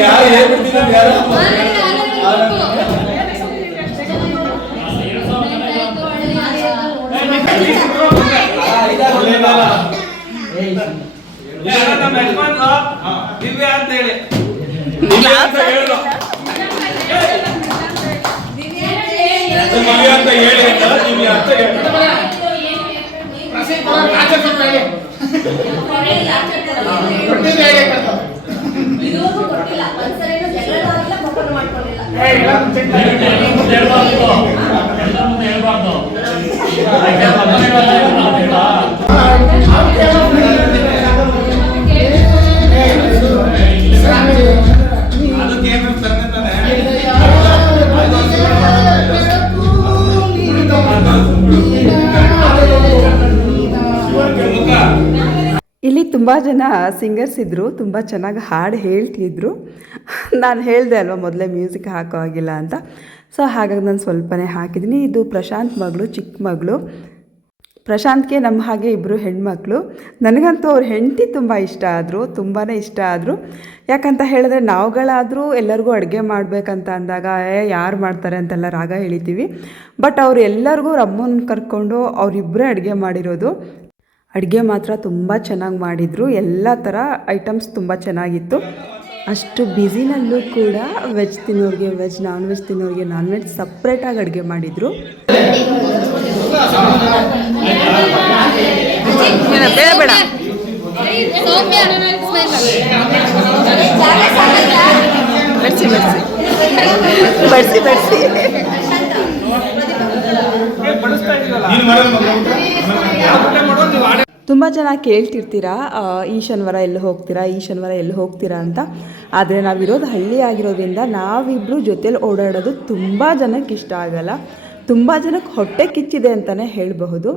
ಯಾರು ಹೇಳ್ಬಿಡ್ತಿದ್ರು ಯಾರು. ನಮ್ಮ ಯಜಮಾನ್ರು ದಿವ್ಯ ಅಂತ ಹೇಳಿ ದಿವ್ಯ ಅಂತ ಹೇಳಿ ಇಲ್ಲಿ ತುಂಬ ಜನ ಸಿಂಗರ್ಸ್ ಇದ್ದರು, ತುಂಬ ಚೆನ್ನಾಗಿ ಹಾಡು ಹೇಳ್ತಿದ್ರು. ನಾನು ಹೇಳಿದೆ ಅಲ್ವಾ ಮೊದಲೇ ಮ್ಯೂಸಿಕ್ ಹಾಕೋ ಆಗಿಲ್ಲ ಅಂತ. ಸೊ ಹಾಗಾಗಿ ನಾನು ಸ್ವಲ್ಪನೇ ಹಾಕಿದ್ದೀನಿ. ಇದು ಪ್ರಶಾಂತ್ ಮಗಳು, ಚಿಕ್ಕ ಮಗಳು. ಪ್ರಶಾಂತ್ಗೆ ನಮ್ಮ ಹಾಗೆ ಇಬ್ಬರು ಹೆಣ್ಮಕ್ಳು. ನನಗಂತೂ ಅವ್ರ ಹೆಂಡತಿ ತುಂಬ ಇಷ್ಟ ಆದರು, ತುಂಬಾ ಇಷ್ಟ ಆದರು. ಯಾಕಂತ ಹೇಳಿದ್ರೆ ನಾವುಗಳಾದರೂ ಎಲ್ಲರಿಗೂ ಅಡುಗೆ ಮಾಡಬೇಕಂತ ಅಂದಾಗ ಯಾರು ಮಾಡ್ತಾರೆ ಅಂತೆಲ್ಲ ರಾಗ ಹೇಳಿತೀವಿ. ಬಟ್ ಅವರು ಎಲ್ಲರಿಗೂ ಅಮ್ಮನ ಕರ್ಕೊಂಡು ಅವರಿಬ್ಬರೇ ಅಡುಗೆ ಮಾಡಿರೋದು. ಅಡುಗೆ ಮಾತ್ರ ತುಂಬ ಚೆನ್ನಾಗಿ ಮಾಡಿದರು. ಎಲ್ಲ ಥರ ಐಟಮ್ಸ್ ತುಂಬ ಚೆನ್ನಾಗಿತ್ತು. ಅಷ್ಟು ಬ್ಯುಸಿನಲ್ಲೂ ಕೂಡ ವೆಜ್ ತಿನ್ನೋರಿಗೆ ವೆಜ್, ನಾನ್ ವೆಜ್ ತಿನ್ನೋರಿಗೆ ನಾನ್ ವೆಜ್ ಸಪ್ರೇಟಾಗಿ ಅಡುಗೆ ಮಾಡಿದರು. ಬೇಡ ಬೇಡ ಬಡಿಸಿ ಬಡಿಸಿ ತುಂಬ ಜನ ಕೇಳ್ತಿರ್ತೀರಾ ಈ ಶನಿವಾರ ಎಲ್ಲಿ ಹೋಗ್ತೀರಾ, ಈ ಶನಿವಾರ ಎಲ್ಲಿ ಹೋಗ್ತೀರಾ ಅಂತ. ಆದರೆ ನಾವಿರೋದು ಹಳ್ಳಿ ಆಗಿರೋದ್ರಿಂದ ನಾವಿಬ್ಬರು ಜೊತೇಲಿ ಓಡಾಡೋದು ತುಂಬ ಜನಕ್ಕೆ ಇಷ್ಟ ಆಗಲ್ಲ. ತುಂಬ ಜನಕ್ಕೆ ಹೊಟ್ಟೆ ಕಿಚ್ಚಿದೆ ಅಂತಲೇ ಹೇಳಬಹುದು.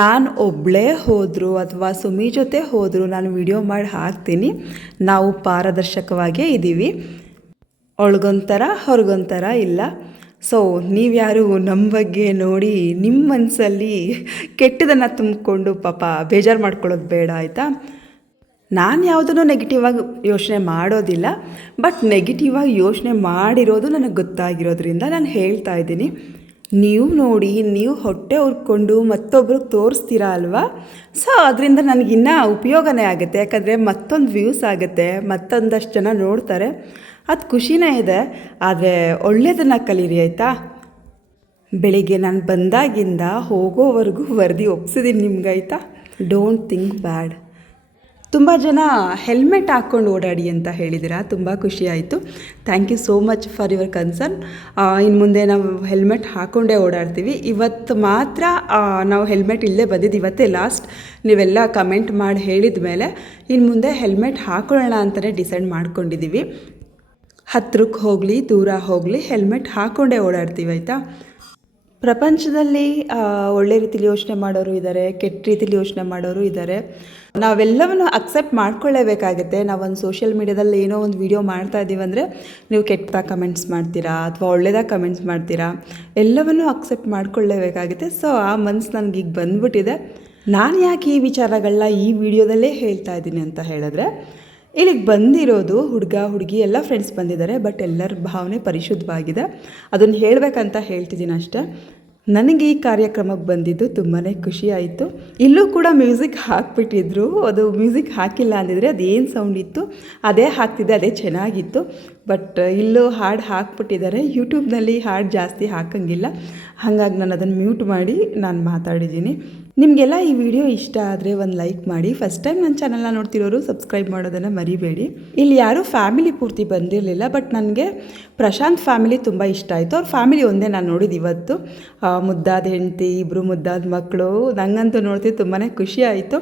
ನಾನು ಒಬ್ಬಳೇ ಹೋದರೂ ಅಥವಾ ಸುಮಿ ಜೊತೆ ಹೋದರೂ ನಾನು ವಿಡಿಯೋ ಮಾಡಿ ಹಾಕ್ತೀನಿ. ನಾವು ಪಾರದರ್ಶಕವಾಗೇ ಇದ್ದೀವಿ, ಒಳಗೊಂಥರ ಹೊರಗೊಂಥರ ಇಲ್ಲ. ಸೊ ನೀವ್ಯಾರು ನಮ್ಮ ಬಗ್ಗೆ ನೋಡಿ ನಿಮ್ಮ ಮನಸ್ಸಲ್ಲಿ ಕೆಟ್ಟದನ್ನು ತುಂಬಿಕೊಂಡು ಪಾಪ ಬೇಜಾರು ಮಾಡ್ಕೊಳ್ಳೋದು ಬೇಡ, ಆಯಿತಾ. ನಾನು ಯಾವುದನ್ನು ನೆಗೆಟಿವ್ ಆಗಿ ಯೋಚನೆ ಮಾಡೋದಿಲ್ಲ, ಬಟ್ ನೆಗೆಟಿವ್ ಆಗಿ ಯೋಚನೆ ಮಾಡಿರೋದು ನನಗೆ ಗೊತ್ತಾಗಿರೋದ್ರಿಂದ ನಾನು ಹೇಳ್ತಾ ಇದ್ದೀನಿ. ನೀವು ನೋಡಿ, ನೀವು ಹೊಟ್ಟೆ ಹುರ್ಕೊಂಡು ಮತ್ತೊಬ್ರಿಗೆ ತೋರಿಸ್ತೀರಾ ಅಲ್ವಾ. ಸೊ ಅದರಿಂದ ನನಗಿನ್ನೂ ಉಪಯೋಗನೇ ಆಗುತ್ತೆ. ಯಾಕಂದರೆ ಮತ್ತೊಂದು ವ್ಯೂಸ್ ಆಗುತ್ತೆ, ಮತ್ತೊಂದಷ್ಟು ಜನ ನೋಡ್ತಾರೆ, ಅದು ಖುಷಿನೇ ಇದೆ. ಆದರೆ ಒಳ್ಳೆಯದನ್ನು ಕಲೀರಿ, ಆಯಿತಾ. ಬೆಳಿಗ್ಗೆ ನಾನು ಬಂದಾಗಿಂದ ಹೋಗೋವರೆಗೂ ವರದಿ ಒಪ್ಸಿದ್ದೀನಿ ನಿಮ್ಗೆ, ಆಯಿತಾ. ಡೋಂಟ್ ಥಿಂಕ್ ಬ್ಯಾಡ್. ತುಂಬ ಜನ ಹೆಲ್ಮೆಟ್ ಹಾಕ್ಕೊಂಡು ಓಡಾಡಿ ಅಂತ ಹೇಳಿದ್ದೀರಾ, ತುಂಬ ಖುಷಿ ಆಯಿತು. Thank you so much for your concern. ಇನ್ನು ಮುಂದೆ ನಾವು ಹೆಲ್ಮೆಟ್ ಹಾಕ್ಕೊಂಡೇ ಓಡಾಡ್ತೀವಿ. ಇವತ್ತು ಮಾತ್ರ ನಾವು ಹೆಲ್ಮೆಟ್ ಇಲ್ಲೇ ಬಂದಿದ್ದು, ಇವತ್ತೇ ಲಾಸ್ಟ್. ನೀವೆಲ್ಲ ಕಮೆಂಟ್ ಮಾಡಿ ಹೇಳಿದ ಮೇಲೆ ಇನ್ನು ಮುಂದೆ ಹೆಲ್ಮೆಟ್ ಹಾಕೊಳ್ಳೋಣ ಅಂತಲೇ ಡಿಸೈಡ್ ಮಾಡ್ಕೊಂಡಿದ್ದೀವಿ. ಹತ್ತಿರಕ್ಕೆ ಹೋಗಲಿ ದೂರ ಹೋಗಲಿ ಹೆಲ್ಮೆಟ್ ಹಾಕ್ಕೊಂಡೇ ಓಡಾಡ್ತೀವಿ, ಆಯಿತಾ. ಪ್ರಪಂಚದಲ್ಲಿ ಒಳ್ಳೆ ರೀತಿಲಿ ಯೋಚನೆ ಮಾಡೋರು ಇದ್ದಾರೆ, ಕೆಟ್ಟ ರೀತಿಲಿ ಯೋಚನೆ ಮಾಡೋರು ಇದ್ದಾರೆ. ನಾವೆಲ್ಲವನ್ನು ಅಕ್ಸೆಪ್ಟ್ ಮಾಡ್ಕೊಳ್ಳೇಬೇಕಾಗುತ್ತೆ. ನಾವೊಂದು ಸೋಷಿಯಲ್ ಮೀಡ್ಯಾದಲ್ಲಿ ಏನೋ ಒಂದು ವೀಡಿಯೋ ಮಾಡ್ತಾ ಇದ್ದೀವಿ ಅಂದರೆ ನೀವು ಕೆಟ್ಟದಾಗ ಕಮೆಂಟ್ಸ್ ಮಾಡ್ತೀರಾ ಅಥವಾ ಒಳ್ಳೆಯದಾಗ ಕಮೆಂಟ್ಸ್ ಮಾಡ್ತೀರಾ, ಎಲ್ಲವನ್ನೂ ಅಕ್ಸೆಪ್ಟ್ ಮಾಡ್ಕೊಳ್ಳೇಬೇಕಾಗುತ್ತೆ. ಸೊ ಆ ಮನಸ್ಸು ನನಗೀಗ ಬಂದ್ಬಿಟ್ಟಿದೆ. ನಾನು ಯಾಕೆ ಈ ವಿಚಾರಗಳನ್ನ ಈ ವಿಡಿಯೋದಲ್ಲೇ ಹೇಳ್ತಾ ಇದ್ದೀನಿ ಅಂತ ಹೇಳಿದ್ರೆ, ಇಲ್ಲಿಗೆ ಬಂದಿರೋದು ಹುಡುಗ ಹುಡುಗಿ ಎಲ್ಲ ಫ್ರೆಂಡ್ಸ್ ಬಂದಿದ್ದಾರೆ, ಬಟ್ ಎಲ್ಲರ ಭಾವನೆ ಪರಿಶುದ್ಧವಾಗಿದೆ. ಅದನ್ನು ಹೇಳಬೇಕಂತ ಹೇಳ್ತಿದ್ದೀನಿ ಅಷ್ಟೇ. ನನಗೆ ಈ ಕಾರ್ಯಕ್ರಮಕ್ಕೆ ಬಂದಿದ್ದು ತುಂಬಾ ಖುಷಿ ಆಯಿತು. ಇಲ್ಲೂ ಕೂಡ ಮ್ಯೂಸಿಕ್ ಹಾಕ್ಬಿಟ್ಟಿದ್ರು. ಅದು ಮ್ಯೂಸಿಕ್ ಹಾಕಿಲ್ಲ ಅಂದಿದ್ರೆ ಅದೇನು ಸೌಂಡ್ ಇತ್ತು ಅದೇ ಹಾಕ್ತಿದ್ದೆ, ಅದೇ ಚೆನ್ನಾಗಿತ್ತು. ಬಟ್ ಇಲ್ಲೂ ಹಾಡು ಹಾಕ್ಬಿಟ್ಟಿದ್ದಾರೆ. ಯೂಟ್ಯೂಬ್ನಲ್ಲಿ ಹಾಡು ಜಾಸ್ತಿ ಹಾಕಂಗಿಲ್ಲ, ಹಾಗಾಗಿ ನಾನು ಅದನ್ನು ಮ್ಯೂಟ್ ಮಾಡಿ ನಾನು ಮಾತಾಡಿದ್ದೀನಿ. ನಿಮಗೆಲ್ಲ ಈ ವಿಡಿಯೋ ಇಷ್ಟ ಆದರೆ ಒಂದು ಲೈಕ್ ಮಾಡಿ. ಫಸ್ಟ್ ಟೈಮ್ ನನ್ನ ಚಾನಲ್ನ ನೋಡ್ತಿರೋರು ಸಬ್ಸ್ಕ್ರೈಬ್ ಮಾಡೋದನ್ನು ಮರಿಬೇಡಿ. ಇಲ್ಲಿ ಯಾರೂ ಫ್ಯಾಮಿಲಿ ಪೂರ್ತಿ ಬಂದಿರಲಿಲ್ಲ, ಬಟ್ ನನಗೆ ಪ್ರಶಾಂತ್ ಫ್ಯಾಮಿಲಿ ತುಂಬ ಇಷ್ಟ ಆಯಿತು. ಅವ್ರ ಫ್ಯಾಮಿಲಿ ಒಂದೇ ನಾನು ನೋಡಿದ್ದು ಇವತ್ತು. ಮುದ್ದಾದ ಹೆಂಡತಿ, ಇಬ್ಬರು ಮುದ್ದಾದ ಮಕ್ಕಳು, ನನಗಂತೂ ನೋಡ್ತಿದ್ದು ತುಂಬಾ ಖುಷಿ ಆಯಿತು.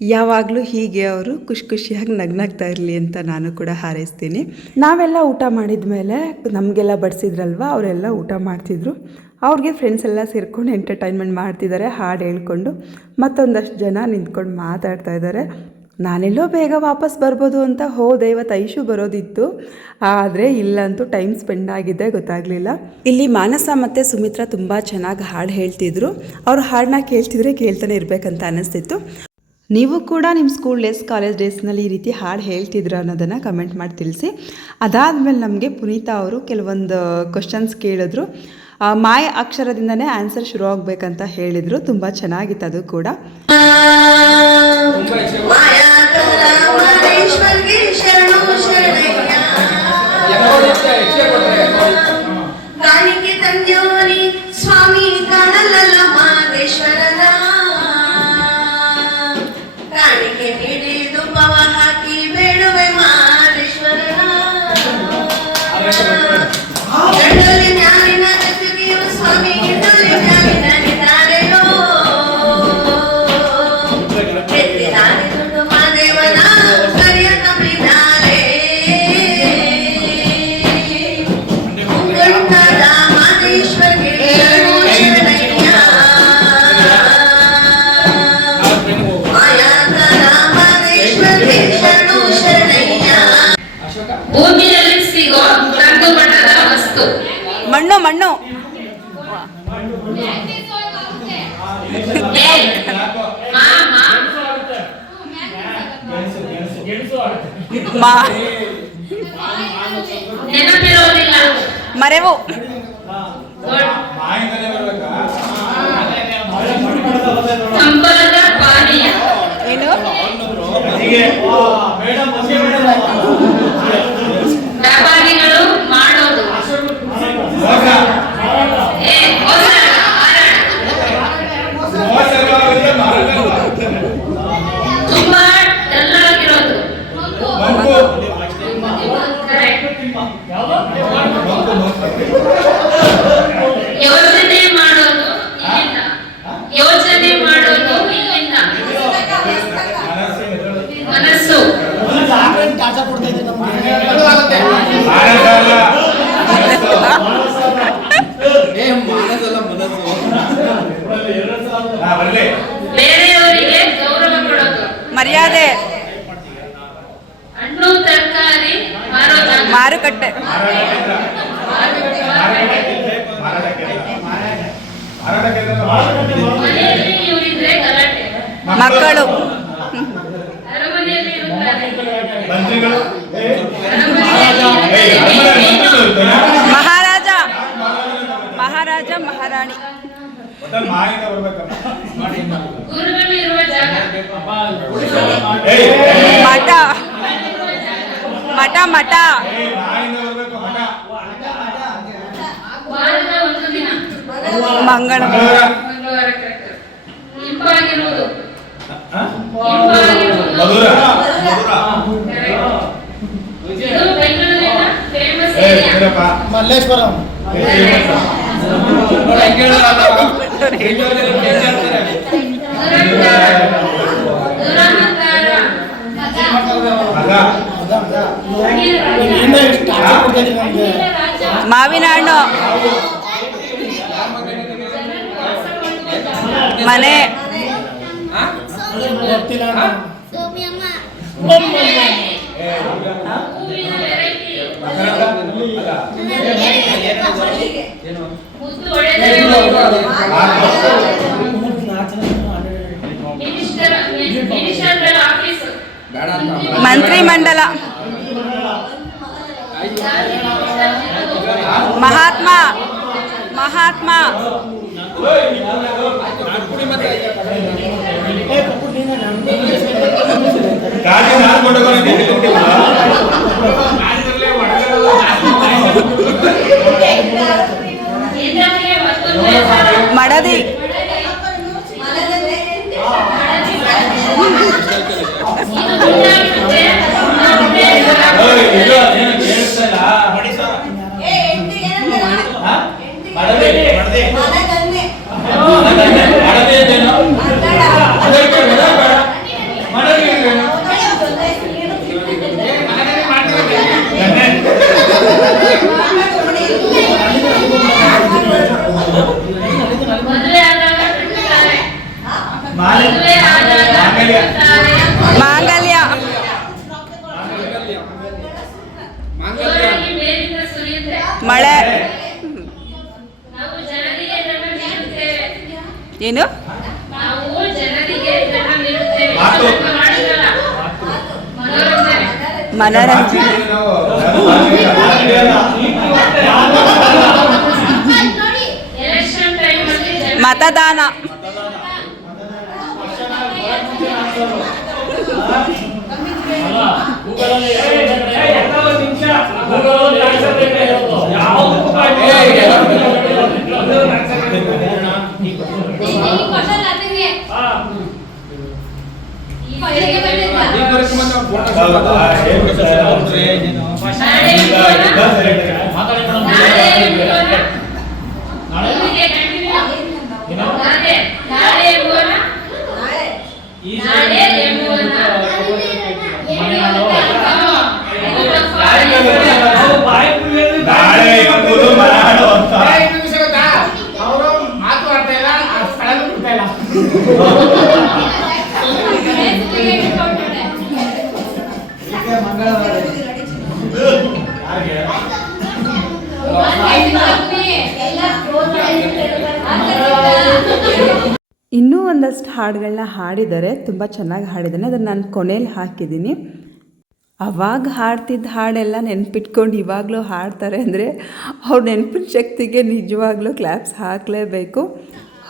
ಯಾವಾಗಲೂ ಹೀಗೆ ಅವರು ಖುಷಿ ಖುಷಿಯಾಗಿ ನಗ್ನಾಗ್ತಾ ಇರಲಿ ಅಂತ ನಾನು ಕೂಡ ಹಾರೈಸ್ತೀನಿ. ನಾವೆಲ್ಲ ಊಟ ಮಾಡಿದ ಮೇಲೆ ನಮಗೆಲ್ಲ ಬಡಿಸಿದ್ರಲ್ವ, ಅವರೆಲ್ಲ ಊಟ ಮಾಡ್ತಿದ್ರು. ಅವ್ರಿಗೆ ಫ್ರೆಂಡ್ಸ್ ಎಲ್ಲ ಸೇರ್ಕೊಂಡು ಎಂಟರ್ಟೈನ್ಮೆಂಟ್ ಮಾಡ್ತಿದ್ದಾರೆ, ಹಾಡು ಹೇಳ್ಕೊಂಡು. ಮತ್ತೊಂದಷ್ಟು ಜನ ನಿಂತ್ಕೊಂಡು ಮಾತಾಡ್ತಾ ಇದ್ದಾರೆ. ನಾನೆಲ್ಲೋ ಬೇಗ ವಾಪಸ್ ಬರ್ಬೋದು ಅಂತ ಹೋದೆ. ಇವತ್ತು ಐಶು ಬರೋದಿತ್ತು, ಆದರೆ ಇಲ್ಲಂತೂ ಟೈಮ್ ಸ್ಪೆಂಡ್ ಆಗಿದೆ, ಗೊತ್ತಾಗಲಿಲ್ಲ. ಇಲ್ಲಿ ಮಾನಸ ಮತ್ತು ಸುಮಿತ್ರಾ ತುಂಬ ಚೆನ್ನಾಗಿ ಹಾಡು ಹೇಳ್ತಿದ್ರು. ಅವ್ರು ಹಾಡನ್ನ ಕೇಳ್ತಿದ್ರೆ ಕೇಳ್ತಾನೆ ಇರಬೇಕಂತ ಅನ್ನಿಸ್ತಿತ್ತು. ನೀವು ಕೂಡ ನಿಮ್ಮ ಸ್ಕೂಲ್ ಡೇಸ್, ಕಾಲೇಜ್ ಡೇಸ್ನಲ್ಲಿ ಈ ರೀತಿ ಹಾಡು ಹೇಳ್ತಿದ್ರು ಅನ್ನೋದನ್ನು ಕಮೆಂಟ್ ಮಾಡಿ ತಿಳಿಸಿ. ಅದಾದಮೇಲೆ ನಮಗೆ ಪುನೀತಾ ಅವರು ಕೆಲವೊಂದು ಕ್ವಶನ್ಸ್ ಕೇಳಿದ್ರು. ಮಾಯ ಅಕ್ಷರದಿಂದನೇ ಆನ್ಸರ್ ಶುರು ಆಗಬೇಕಂತ ಹೇಳಿದರು. ತುಂಬ ಚೆನ್ನಾಗಿತ್ತು ಅದು ಕೂಡ. ಭೂಮಿಯಲ್ಲಿ ಸಿಗೋ ಕಂದು ಬಣ್ಣದ ವಸ್ತು. ಮಣ್ಣು ಮಣ್ಣು ನೆನಪಿರೋದಿಲ್ಲ. ಮರೆವು ಸಂಬಳದ ಪಾನೀಯ. ಏನು? ವ್ಯಾಪಾರಿಗಳು ಮಾಡೋದು. ತುಂಬಾ ಡಲ್ ಆಗಿರೋದು. ಯೋಚನೆ ಮಾಡೋದು ಇಲ್ಲಿಂದ. ಯೋಚನೆ ಮಾಡೋದು ಇಲ್ಲಿಂದ. ಮನಸ್ಸು. ಬೇರೆಯವರಿಗೆ ಗೌರವ ಕೊಡೋದು. ಮರ್ಯಾದೆ. ಹಣ್ಣು ತರಕಾರಿ ಮಾರುಕಟ್ಟೆ. ಮನೆಯಲ್ಲಿ ಇವರಿದ್ರೆ ಗಲಾಟೆ. ಮಕ್ಕಳು. ಅರಮನೆಯಲ್ಲಿ ಮಹಾರಾಜ ಮಹಾರಾಜ ಮಹಾರಾಣಿ. ಗುರುಗಳು ಇರುವ ಜಾಗ. ಮಠ ಮಠ ಮಠ. ವಾರದ ಒಂದು ದಿನ. ಮಂಗಳವಾರ. ಇಂಪಾಗಿರುವುದು. ಇದು ಬೆಂಗಳೂರಿನ ಫೇಮಸ್ ಏರಿಯಾ. ಮಲ್ಲೇಶ್ವರಂ. ಮಾವಿನ ಹಣ್ಣು. ಮನೆ. ಮಂತ್ರಿ ಮಂಡಲ. ಮಹಾತ್ಮ ಮಹಾತ್ಮ. ಮಡದಿ. ನೀಡುತ್ತೆ. ಮಳೆ ನಾವು ಜನರಿಗೆ ಧನ ನೀಡುತ್ತೇವೆ. ಏನು ನಾವು ಜನರಿಗೆ ಧನ ನೀಡುತ್ತೇವೆ. ಮಾತು. ಸ್ವಲ್ಪ ಮಾಡಿದ್ರಲ್ಲ. ಮನೋರಂಜನೆ. ಮನೋರಂಜನೆ ಎಲೆಕ್ಷನ್ ಟೈಮಲ್ಲಿ ಮತದಾನ ನಾಳೆ ಎಂಬುದು ಮನಾಡು ಅಂತ. ಅವರು ಮಾತು ಆಡ್ತಾ ಇಲ್ಲ ಸ್ಥಳ ಬಿಡ್ತಾ ಇಲ್ಲ. ಇನ್ನೂ ಒಂದಷ್ಟು ಹಾಡುಗಳನ್ನ ಹಾಡಿದ್ದಾರೆ, ತುಂಬ ಚೆನ್ನಾಗಿ ಹಾಡಿದ್ದಾನೆ. ಅದನ್ನು ನಾನು ಕೊನೆಯಲ್ಲಿ ಹಾಕಿದ್ದೀನಿ. ಅವಾಗ ಹಾಡ್ತಿದ್ದ ಹಾಡೆಲ್ಲ ನೆನ್ಪಿಟ್ಕೊಂಡು ಇವಾಗಲೂ ಹಾಡ್ತಾರೆ ಅಂದರೆ ಅವ್ರ ನೆನಪಿನ ಶಕ್ತಿಗೆ ನಿಜವಾಗ್ಲೂ ಕ್ಲಾಪ್ಸ್ ಹಾಕಲೇಬೇಕು.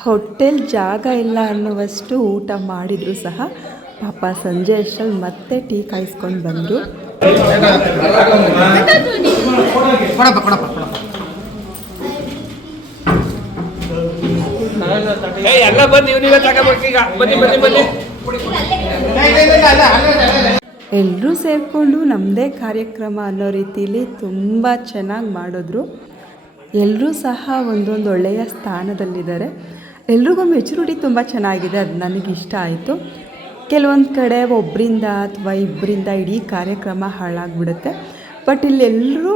ಹೊಟ್ಟೆಲ್ ಜಾಗ ಇಲ್ಲ ಅನ್ನುವಷ್ಟು ಊಟ ಮಾಡಿದರೂ ಸಹ ಪಾಪ ಸಂಜೆ ಅಷ್ಟರಲ್ಲಿ ಮತ್ತೆ ಟೀ ಕಾಯಿಸ್ಕೊಂಡು ಬಂದರು. ಎಲ್ಲ ಬಂದು ಇವನಿಗೆ ತಗೋಬೇಕೀಗ. ಬನ್ನಿ ಬನ್ನಿ ಬನ್ನಿ. ಎಲ್ಲರೂ ಸೇರಿಕೊಂಡು ನಮ್ಮದೇ ಕಾರ್ಯಕ್ರಮ ಅನ್ನೋ ರೀತಿಲಿ ತುಂಬ ಚೆನ್ನಾಗಿ ಮಾಡಿದ್ರು. ಎಲ್ಲರೂ ಸಹ ಒಂದೊಂದು ಒಳ್ಳೆಯ ಸ್ಥಾನದಲ್ಲಿದ್ದಾರೆ. ಎಲ್ರಿಗೂ ಮೆಚುರಿಟಿ ತುಂಬ ಚೆನ್ನಾಗಿದೆ, ಅದು ನನಗೆ ಇಷ್ಟ ಆಯಿತು. ಕೆಲವೊಂದು ಕಡೆ ಒಬ್ಬರಿಂದ ಅಥವಾ ಇಬ್ಬರಿಂದ ಇಡೀ ಕಾರ್ಯಕ್ರಮ ಹಾಳಾಗ್ಬಿಡುತ್ತೆ. ಬಟ್ ಇಲ್ಲೆಲ್ಲರೂ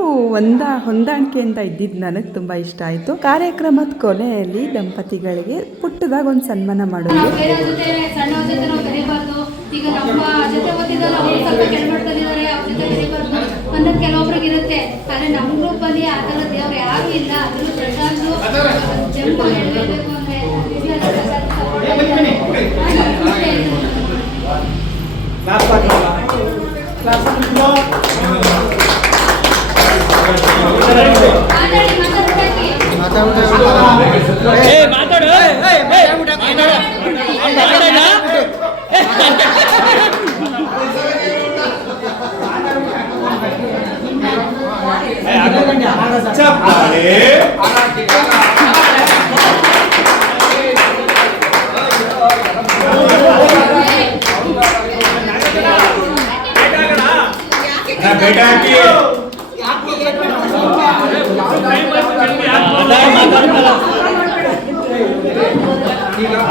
ಹೊಂದಾಣಿಕೆಯಿಂದ ಇದ್ದಿದ್ದು ನನಗೆ ತುಂಬ ಇಷ್ಟ ಆಯಿತು. ಕಾರ್ಯಕ್ರಮದ ಕೊನೆಯಲ್ಲಿ ದಂಪತಿಗಳಿಗೆ ಪುಟ್ಟದಾಗ ಒಂದು ಸನ್ಮಾನ ಮಾಡೋದು. ಬೇರೆ ಜೊತೆ ಸಣ್ಣವ್ರ ಜೊತೆ ನಾವು ಬೆರೀಬಾರ್ದು. ಈಗ ನಮ್ಮ ಜೊತೆ ಓದಿದ್ದಾರೆ, ಅವ್ರು ಸ್ವಲ್ಪ ಕೆಳಮಟ್ಟದಲ್ಲಿದ್ದಾರೆ, ಅವ್ರ ಜೊತೆ ಬೆರೀಬಾರ್ದು ಅನ್ನೋದು ಕೆಲವೊಬ್ರಿಗೆ ಇರುತ್ತೆ. ಆದರೆ ನಮ್ಮ ಗ್ರೂಪಲ್ಲಿ ಆ ಥರ ದೇವ್ರು ಯಾರೂ ಇಲ್ಲ. ಅದರಲ್ಲೂ ಪ್ರಶಾಂತು ಜಂಬು ಹೇಳಬೇಕು ಅಂದರೆ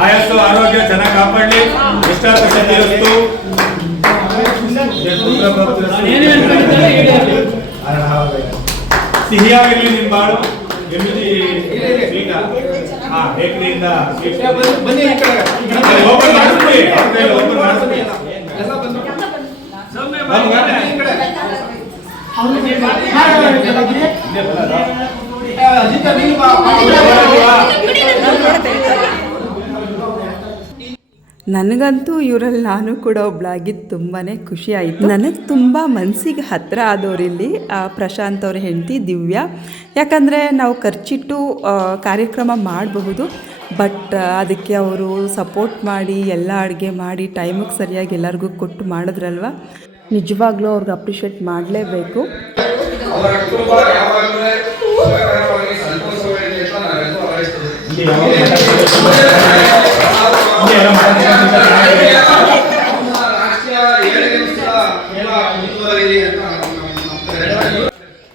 ಆಯಸ್ಸು ಆರೋಗ್ಯ ಚೆನ್ನಾಗಿ ಕಾಪಾಡಲಿ. ಇಷ್ಟಪಟ್ಟು ಸಿಹಿಯಾಗಿರ್ಲಿ ನಿಮ್ಮ ಬಾಳು. ಬೇಕರಿಯಿಂದ ಬನ್ನಿ ಓಪನ್ ಮಾಡಿಸ್ಬಿಡಿ. ಓಪನ್ ಮಾಡಿಸ್ಬಿಡಿ. ನನಗಂತೂ ಇವರಲ್ಲಿ ನಾನು ಕೂಡ ಒಬ್ಳಾಗಿದ್ದು ತುಂಬಾ ಖುಷಿ ಆಯಿತು. ನನಗೆ ತುಂಬ ಮನಸ್ಸಿಗೆ ಹತ್ತಿರ ಆದವರಿಲ್ಲಿ ಪ್ರಶಾಂತ್ ಅವ್ರ ಹೆಂಡತಿ ದಿವ್ಯಾ. ಯಾಕಂದರೆ ನಾವು ಖರ್ಚಿಟ್ಟು ಕಾರ್ಯಕ್ರಮ ಮಾಡಬಹುದು, ಬಟ್ ಅದಕ್ಕೆ ಅವರು ಸಪೋರ್ಟ್ ಮಾಡಿ ಎಲ್ಲ ಅಡುಗೆ ಮಾಡಿ ಟೈಮಿಗೆ ಸರಿಯಾಗಿ ಎಲ್ಲರಿಗೂ ಕೊಟ್ಟು ಮಾಡಿದ್ರಲ್ವ, ನಿಜವಾಗ್ಲೂ ಅವ್ರಿಗೆ ಅಪ್ರಿಷಿಯೇಟ್ ಮಾಡಲೇಬೇಕು.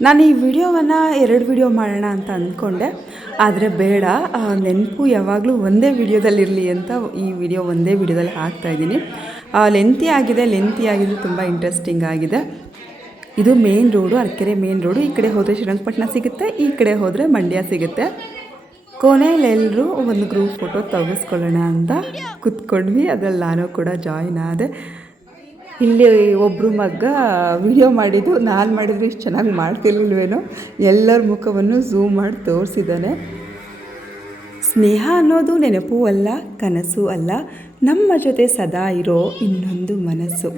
ನಾನು ಈ ವಿಡಿಯೋವನ್ನು 2 ವಿಡಿಯೋ ಮಾಡೋಣ ಅಂತ ಅಂದ್ಕೊಂಡೆ, ಆದರೆ ಬೇಡ, ನೆನಪು ಯಾವಾಗಲೂ ಒಂದೇ ವಿಡಿಯೋದಲ್ಲಿರಲಿ ಅಂತ ಈ ವಿಡಿಯೋ ಒಂದೇ ವಿಡಿಯೋದಲ್ಲಿ ಹಾಕ್ತಾಯಿದ್ದೀನಿ. ಲೆಂತಿ ಆಗಿದ್ದು ತುಂಬ ಇಂಟ್ರೆಸ್ಟಿಂಗ್ ಆಗಿದೆ. ಇದು main road, Arakere main road. ಈ ಕಡೆ ಹೋದರೆ ಶ್ರೀರಂಗಪಟ್ಟಣ ಸಿಗುತ್ತೆ, ಈ ಕಡೆ ಹೋದರೆ ಮಂಡ್ಯ ಸಿಗುತ್ತೆ. ಕೊನೆಯಲ್ಲಿ ಎಲ್ಲರೂ ಒಂದು ಗ್ರೂಪ್ ಫೋಟೋ ತೆಗೆಸ್ಕೊಳ್ಳೋಣ ಅಂತ ಕೂತ್ಕೊಂಡ್ವಿ. ಅದರಲ್ಲಿ ನಾನು ಕೂಡ ಜಾಯಿನ್ ಆದೆ. ಇಲ್ಲಿ ಒಬ್ಬರು ಮಗ್ಗ ವಿಡಿಯೋ ಮಾಡಿದ್ದು ನಾನು ಮಾಡಿದ್ರೆ ಇಷ್ಟು ಚೆನ್ನಾಗಿ ಮಾಡ್ತಿರ್ಲಿಲ್ವೇನೋ, ಎಲ್ಲರ ಮುಖವನ್ನು ಝೂಮ್ ಮಾಡಿ ತೋರಿಸಿದ್ದಾನೆ. ಸ್ನೇಹ ಅನ್ನೋದು ನೆನಪು ಅಲ್ಲ, ಕನಸು ಅಲ್ಲ, ನಮ್ಮ ಜೊತೆ ಸದಾ ಇರೋ ಇನ್ನೊಂದು ಮನಸ್ಸು.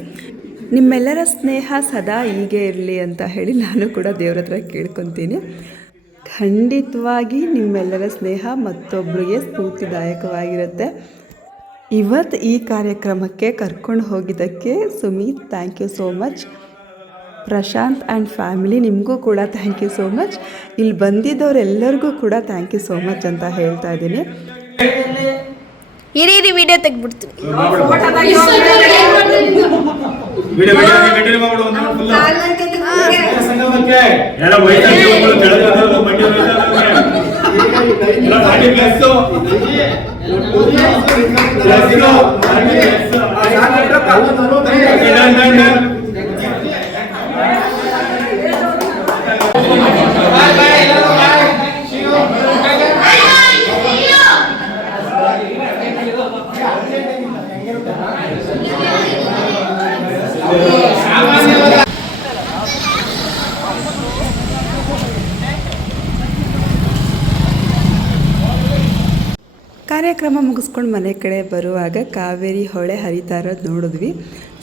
ನಿಮ್ಮೆಲ್ಲರ ಸ್ನೇಹ ಸದಾ ಹೀಗೆ ಇರಲಿ ಅಂತ ಹೇಳಿ ನಾನು ಕೂಡ ದೇವ್ರ ಹತ್ರ ಕೇಳ್ಕೊತೀನಿ. ಖಂಡಿತವಾಗಿ ನಿಮ್ಮೆಲ್ಲರ ಸ್ನೇಹ ಮತ್ತೊಬ್ಬರಿಗೆ ಸ್ಫೂರ್ತಿದಾಯಕವಾಗಿರುತ್ತೆ. ಇವತ್ತು ಈ ಕಾರ್ಯಕ್ರಮಕ್ಕೆ ಕರ್ಕೊಂಡು ಹೋಗಿದ್ದಕ್ಕೆ Sumit thank you so much. Prashant and family ನಿಮಗೂ ಕೂಡ ಥ್ಯಾಂಕ್ ಯು ಸೋ ಮಚ್. ಇಲ್ಲಿ ಬಂದಿದ್ದವರೆಲ್ಲರಿಗೂ ಕೂಡ ಥ್ಯಾಂಕ್ ಯು ಸೋ ಮಚ್ ಅಂತ ಹೇಳ್ತಾ ಇದ್ದೀನಿ. ಇರಿ ವಿಡಿಯೋ ತೆಗ್ದ್ಬಿಡ್ತೀವಿ. ಕಾರ್ಯಕ್ರಮ ಮುಗಿಸ್ಕೊಂಡು ಮನೆ ಕಡೆ ಬರುವಾಗ ಕಾವೇರಿ ಹೊಳೆ ಹರಿತಾ ಇರೋದು ನೋಡಿದ್ವಿ.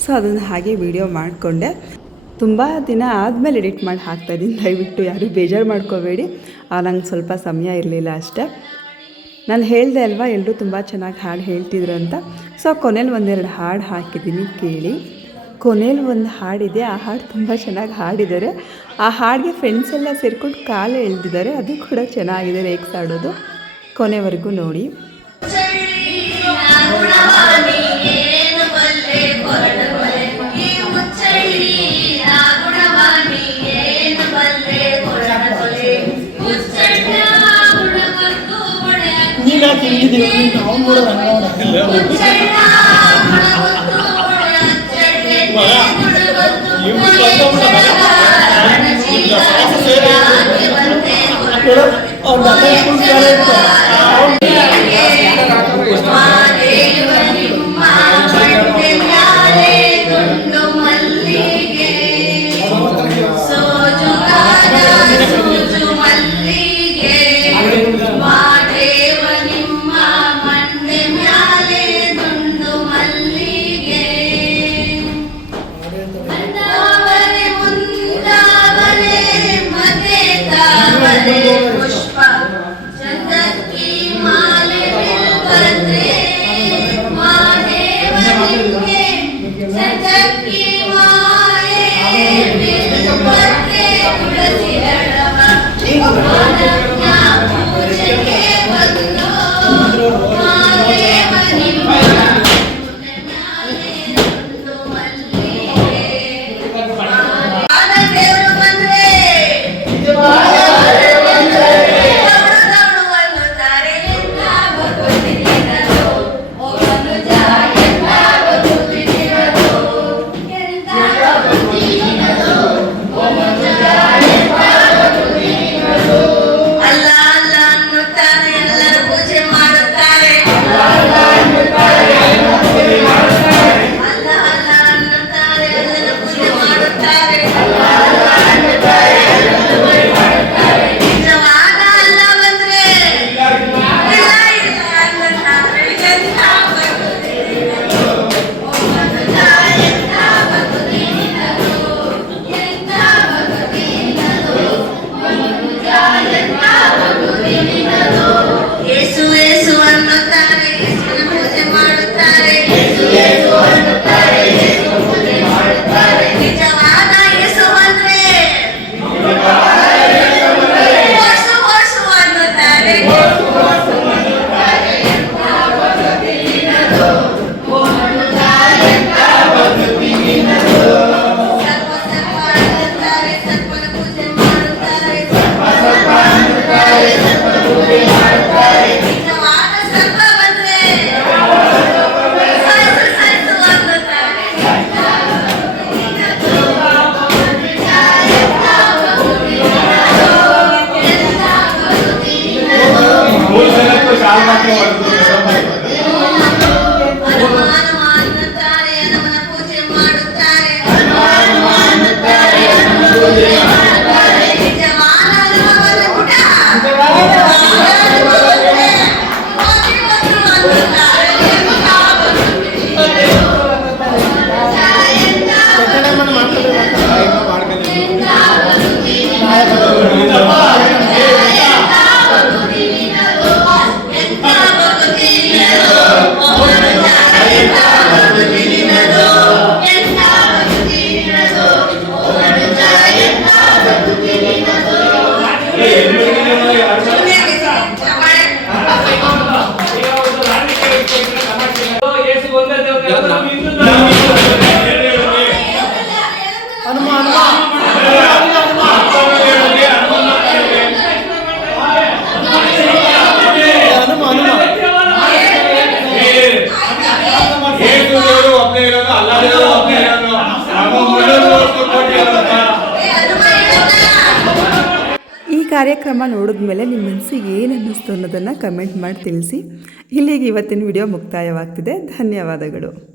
ಸೊ ಅದನ್ನು ಹಾಗೆ ವಿಡಿಯೋ ಮಾಡಿಕೊಂಡೆ. ತುಂಬ ದಿನ ಆದಮೇಲೆ ಎಡಿಟ್ ಮಾಡಿ ಹಾಕ್ತಾಯಿದ್ದೀನಿ, ದಯವಿಟ್ಟು ಯಾರೂ ಬೇಜಾರು ಮಾಡ್ಕೋಬೇಡಿ. ನಂಗೆ ಸ್ವಲ್ಪ ಸಮಯ ಇರಲಿಲ್ಲ ಅಷ್ಟೇ. ನಾನು ಹೇಳಿದೆ ಅಲ್ವಾ ಎಲ್ಲರೂ ತುಂಬ ಚೆನ್ನಾಗಿ ಹಾಡು ಹೇಳ್ತಿದ್ರು ಅಂತ. ಸೊ ಕೊನೆಯಲ್ಲಿ ಒಂದೆರಡು ಹಾಡು ಹಾಕಿದ್ದೀನಿ, ಕೇಳಿ. ಕೊನೆಯಲ್ಲಿ ಒಂದು ಹಾಡಿದೆ, ಆ ಹಾಡು ತುಂಬ ಚೆನ್ನಾಗಿ ಹಾಡಿದ್ದಾರೆ. ಆ ಹಾಡಿಗೆ ಫ್ರೆಂಡ್ಸ್ ಎಲ್ಲ ಸೇರ್ಕೊಂಡು ಕಾಲು ಎಳೆದಿದ್ದಾರೆ, ಅದು ಕೂಡ ಚೆನ್ನಾಗಿದೆ ರೇಕ್ಸ್ ಆಡೋದು. ಕೊನೆವರೆಗೂ ನೋಡಿ. ಅಲ್ಲ ಅನ್ನುತ್ತಾನೆ ಎಲ್ಲರೂ ಯೇಸು ಒಂದೇ ದೇವತೆ ಅದು ನಮ್ಮ ಹಿಂದೂ ಧರ್ಮ. ಈ ಕಾರ್ಯಕ್ರಮ ನೋಡಿದ್ಮೇಲೆ ನಿಮ್ಮ ಮನಸ್ಸಿಗೆ ಏನು ಅನ್ನಿಸ್ತು ಅನ್ನೋದನ್ನು ಕಮೆಂಟ್ ಮಾಡಿ ತಿಳಿಸಿ. ಇಲ್ಲಿಗೆ ಇವತ್ತಿನ ವಿಡಿಯೋ ಮುಕ್ತಾಯವಾಗ್ತಿದೆ. ಧನ್ಯವಾದಗಳು.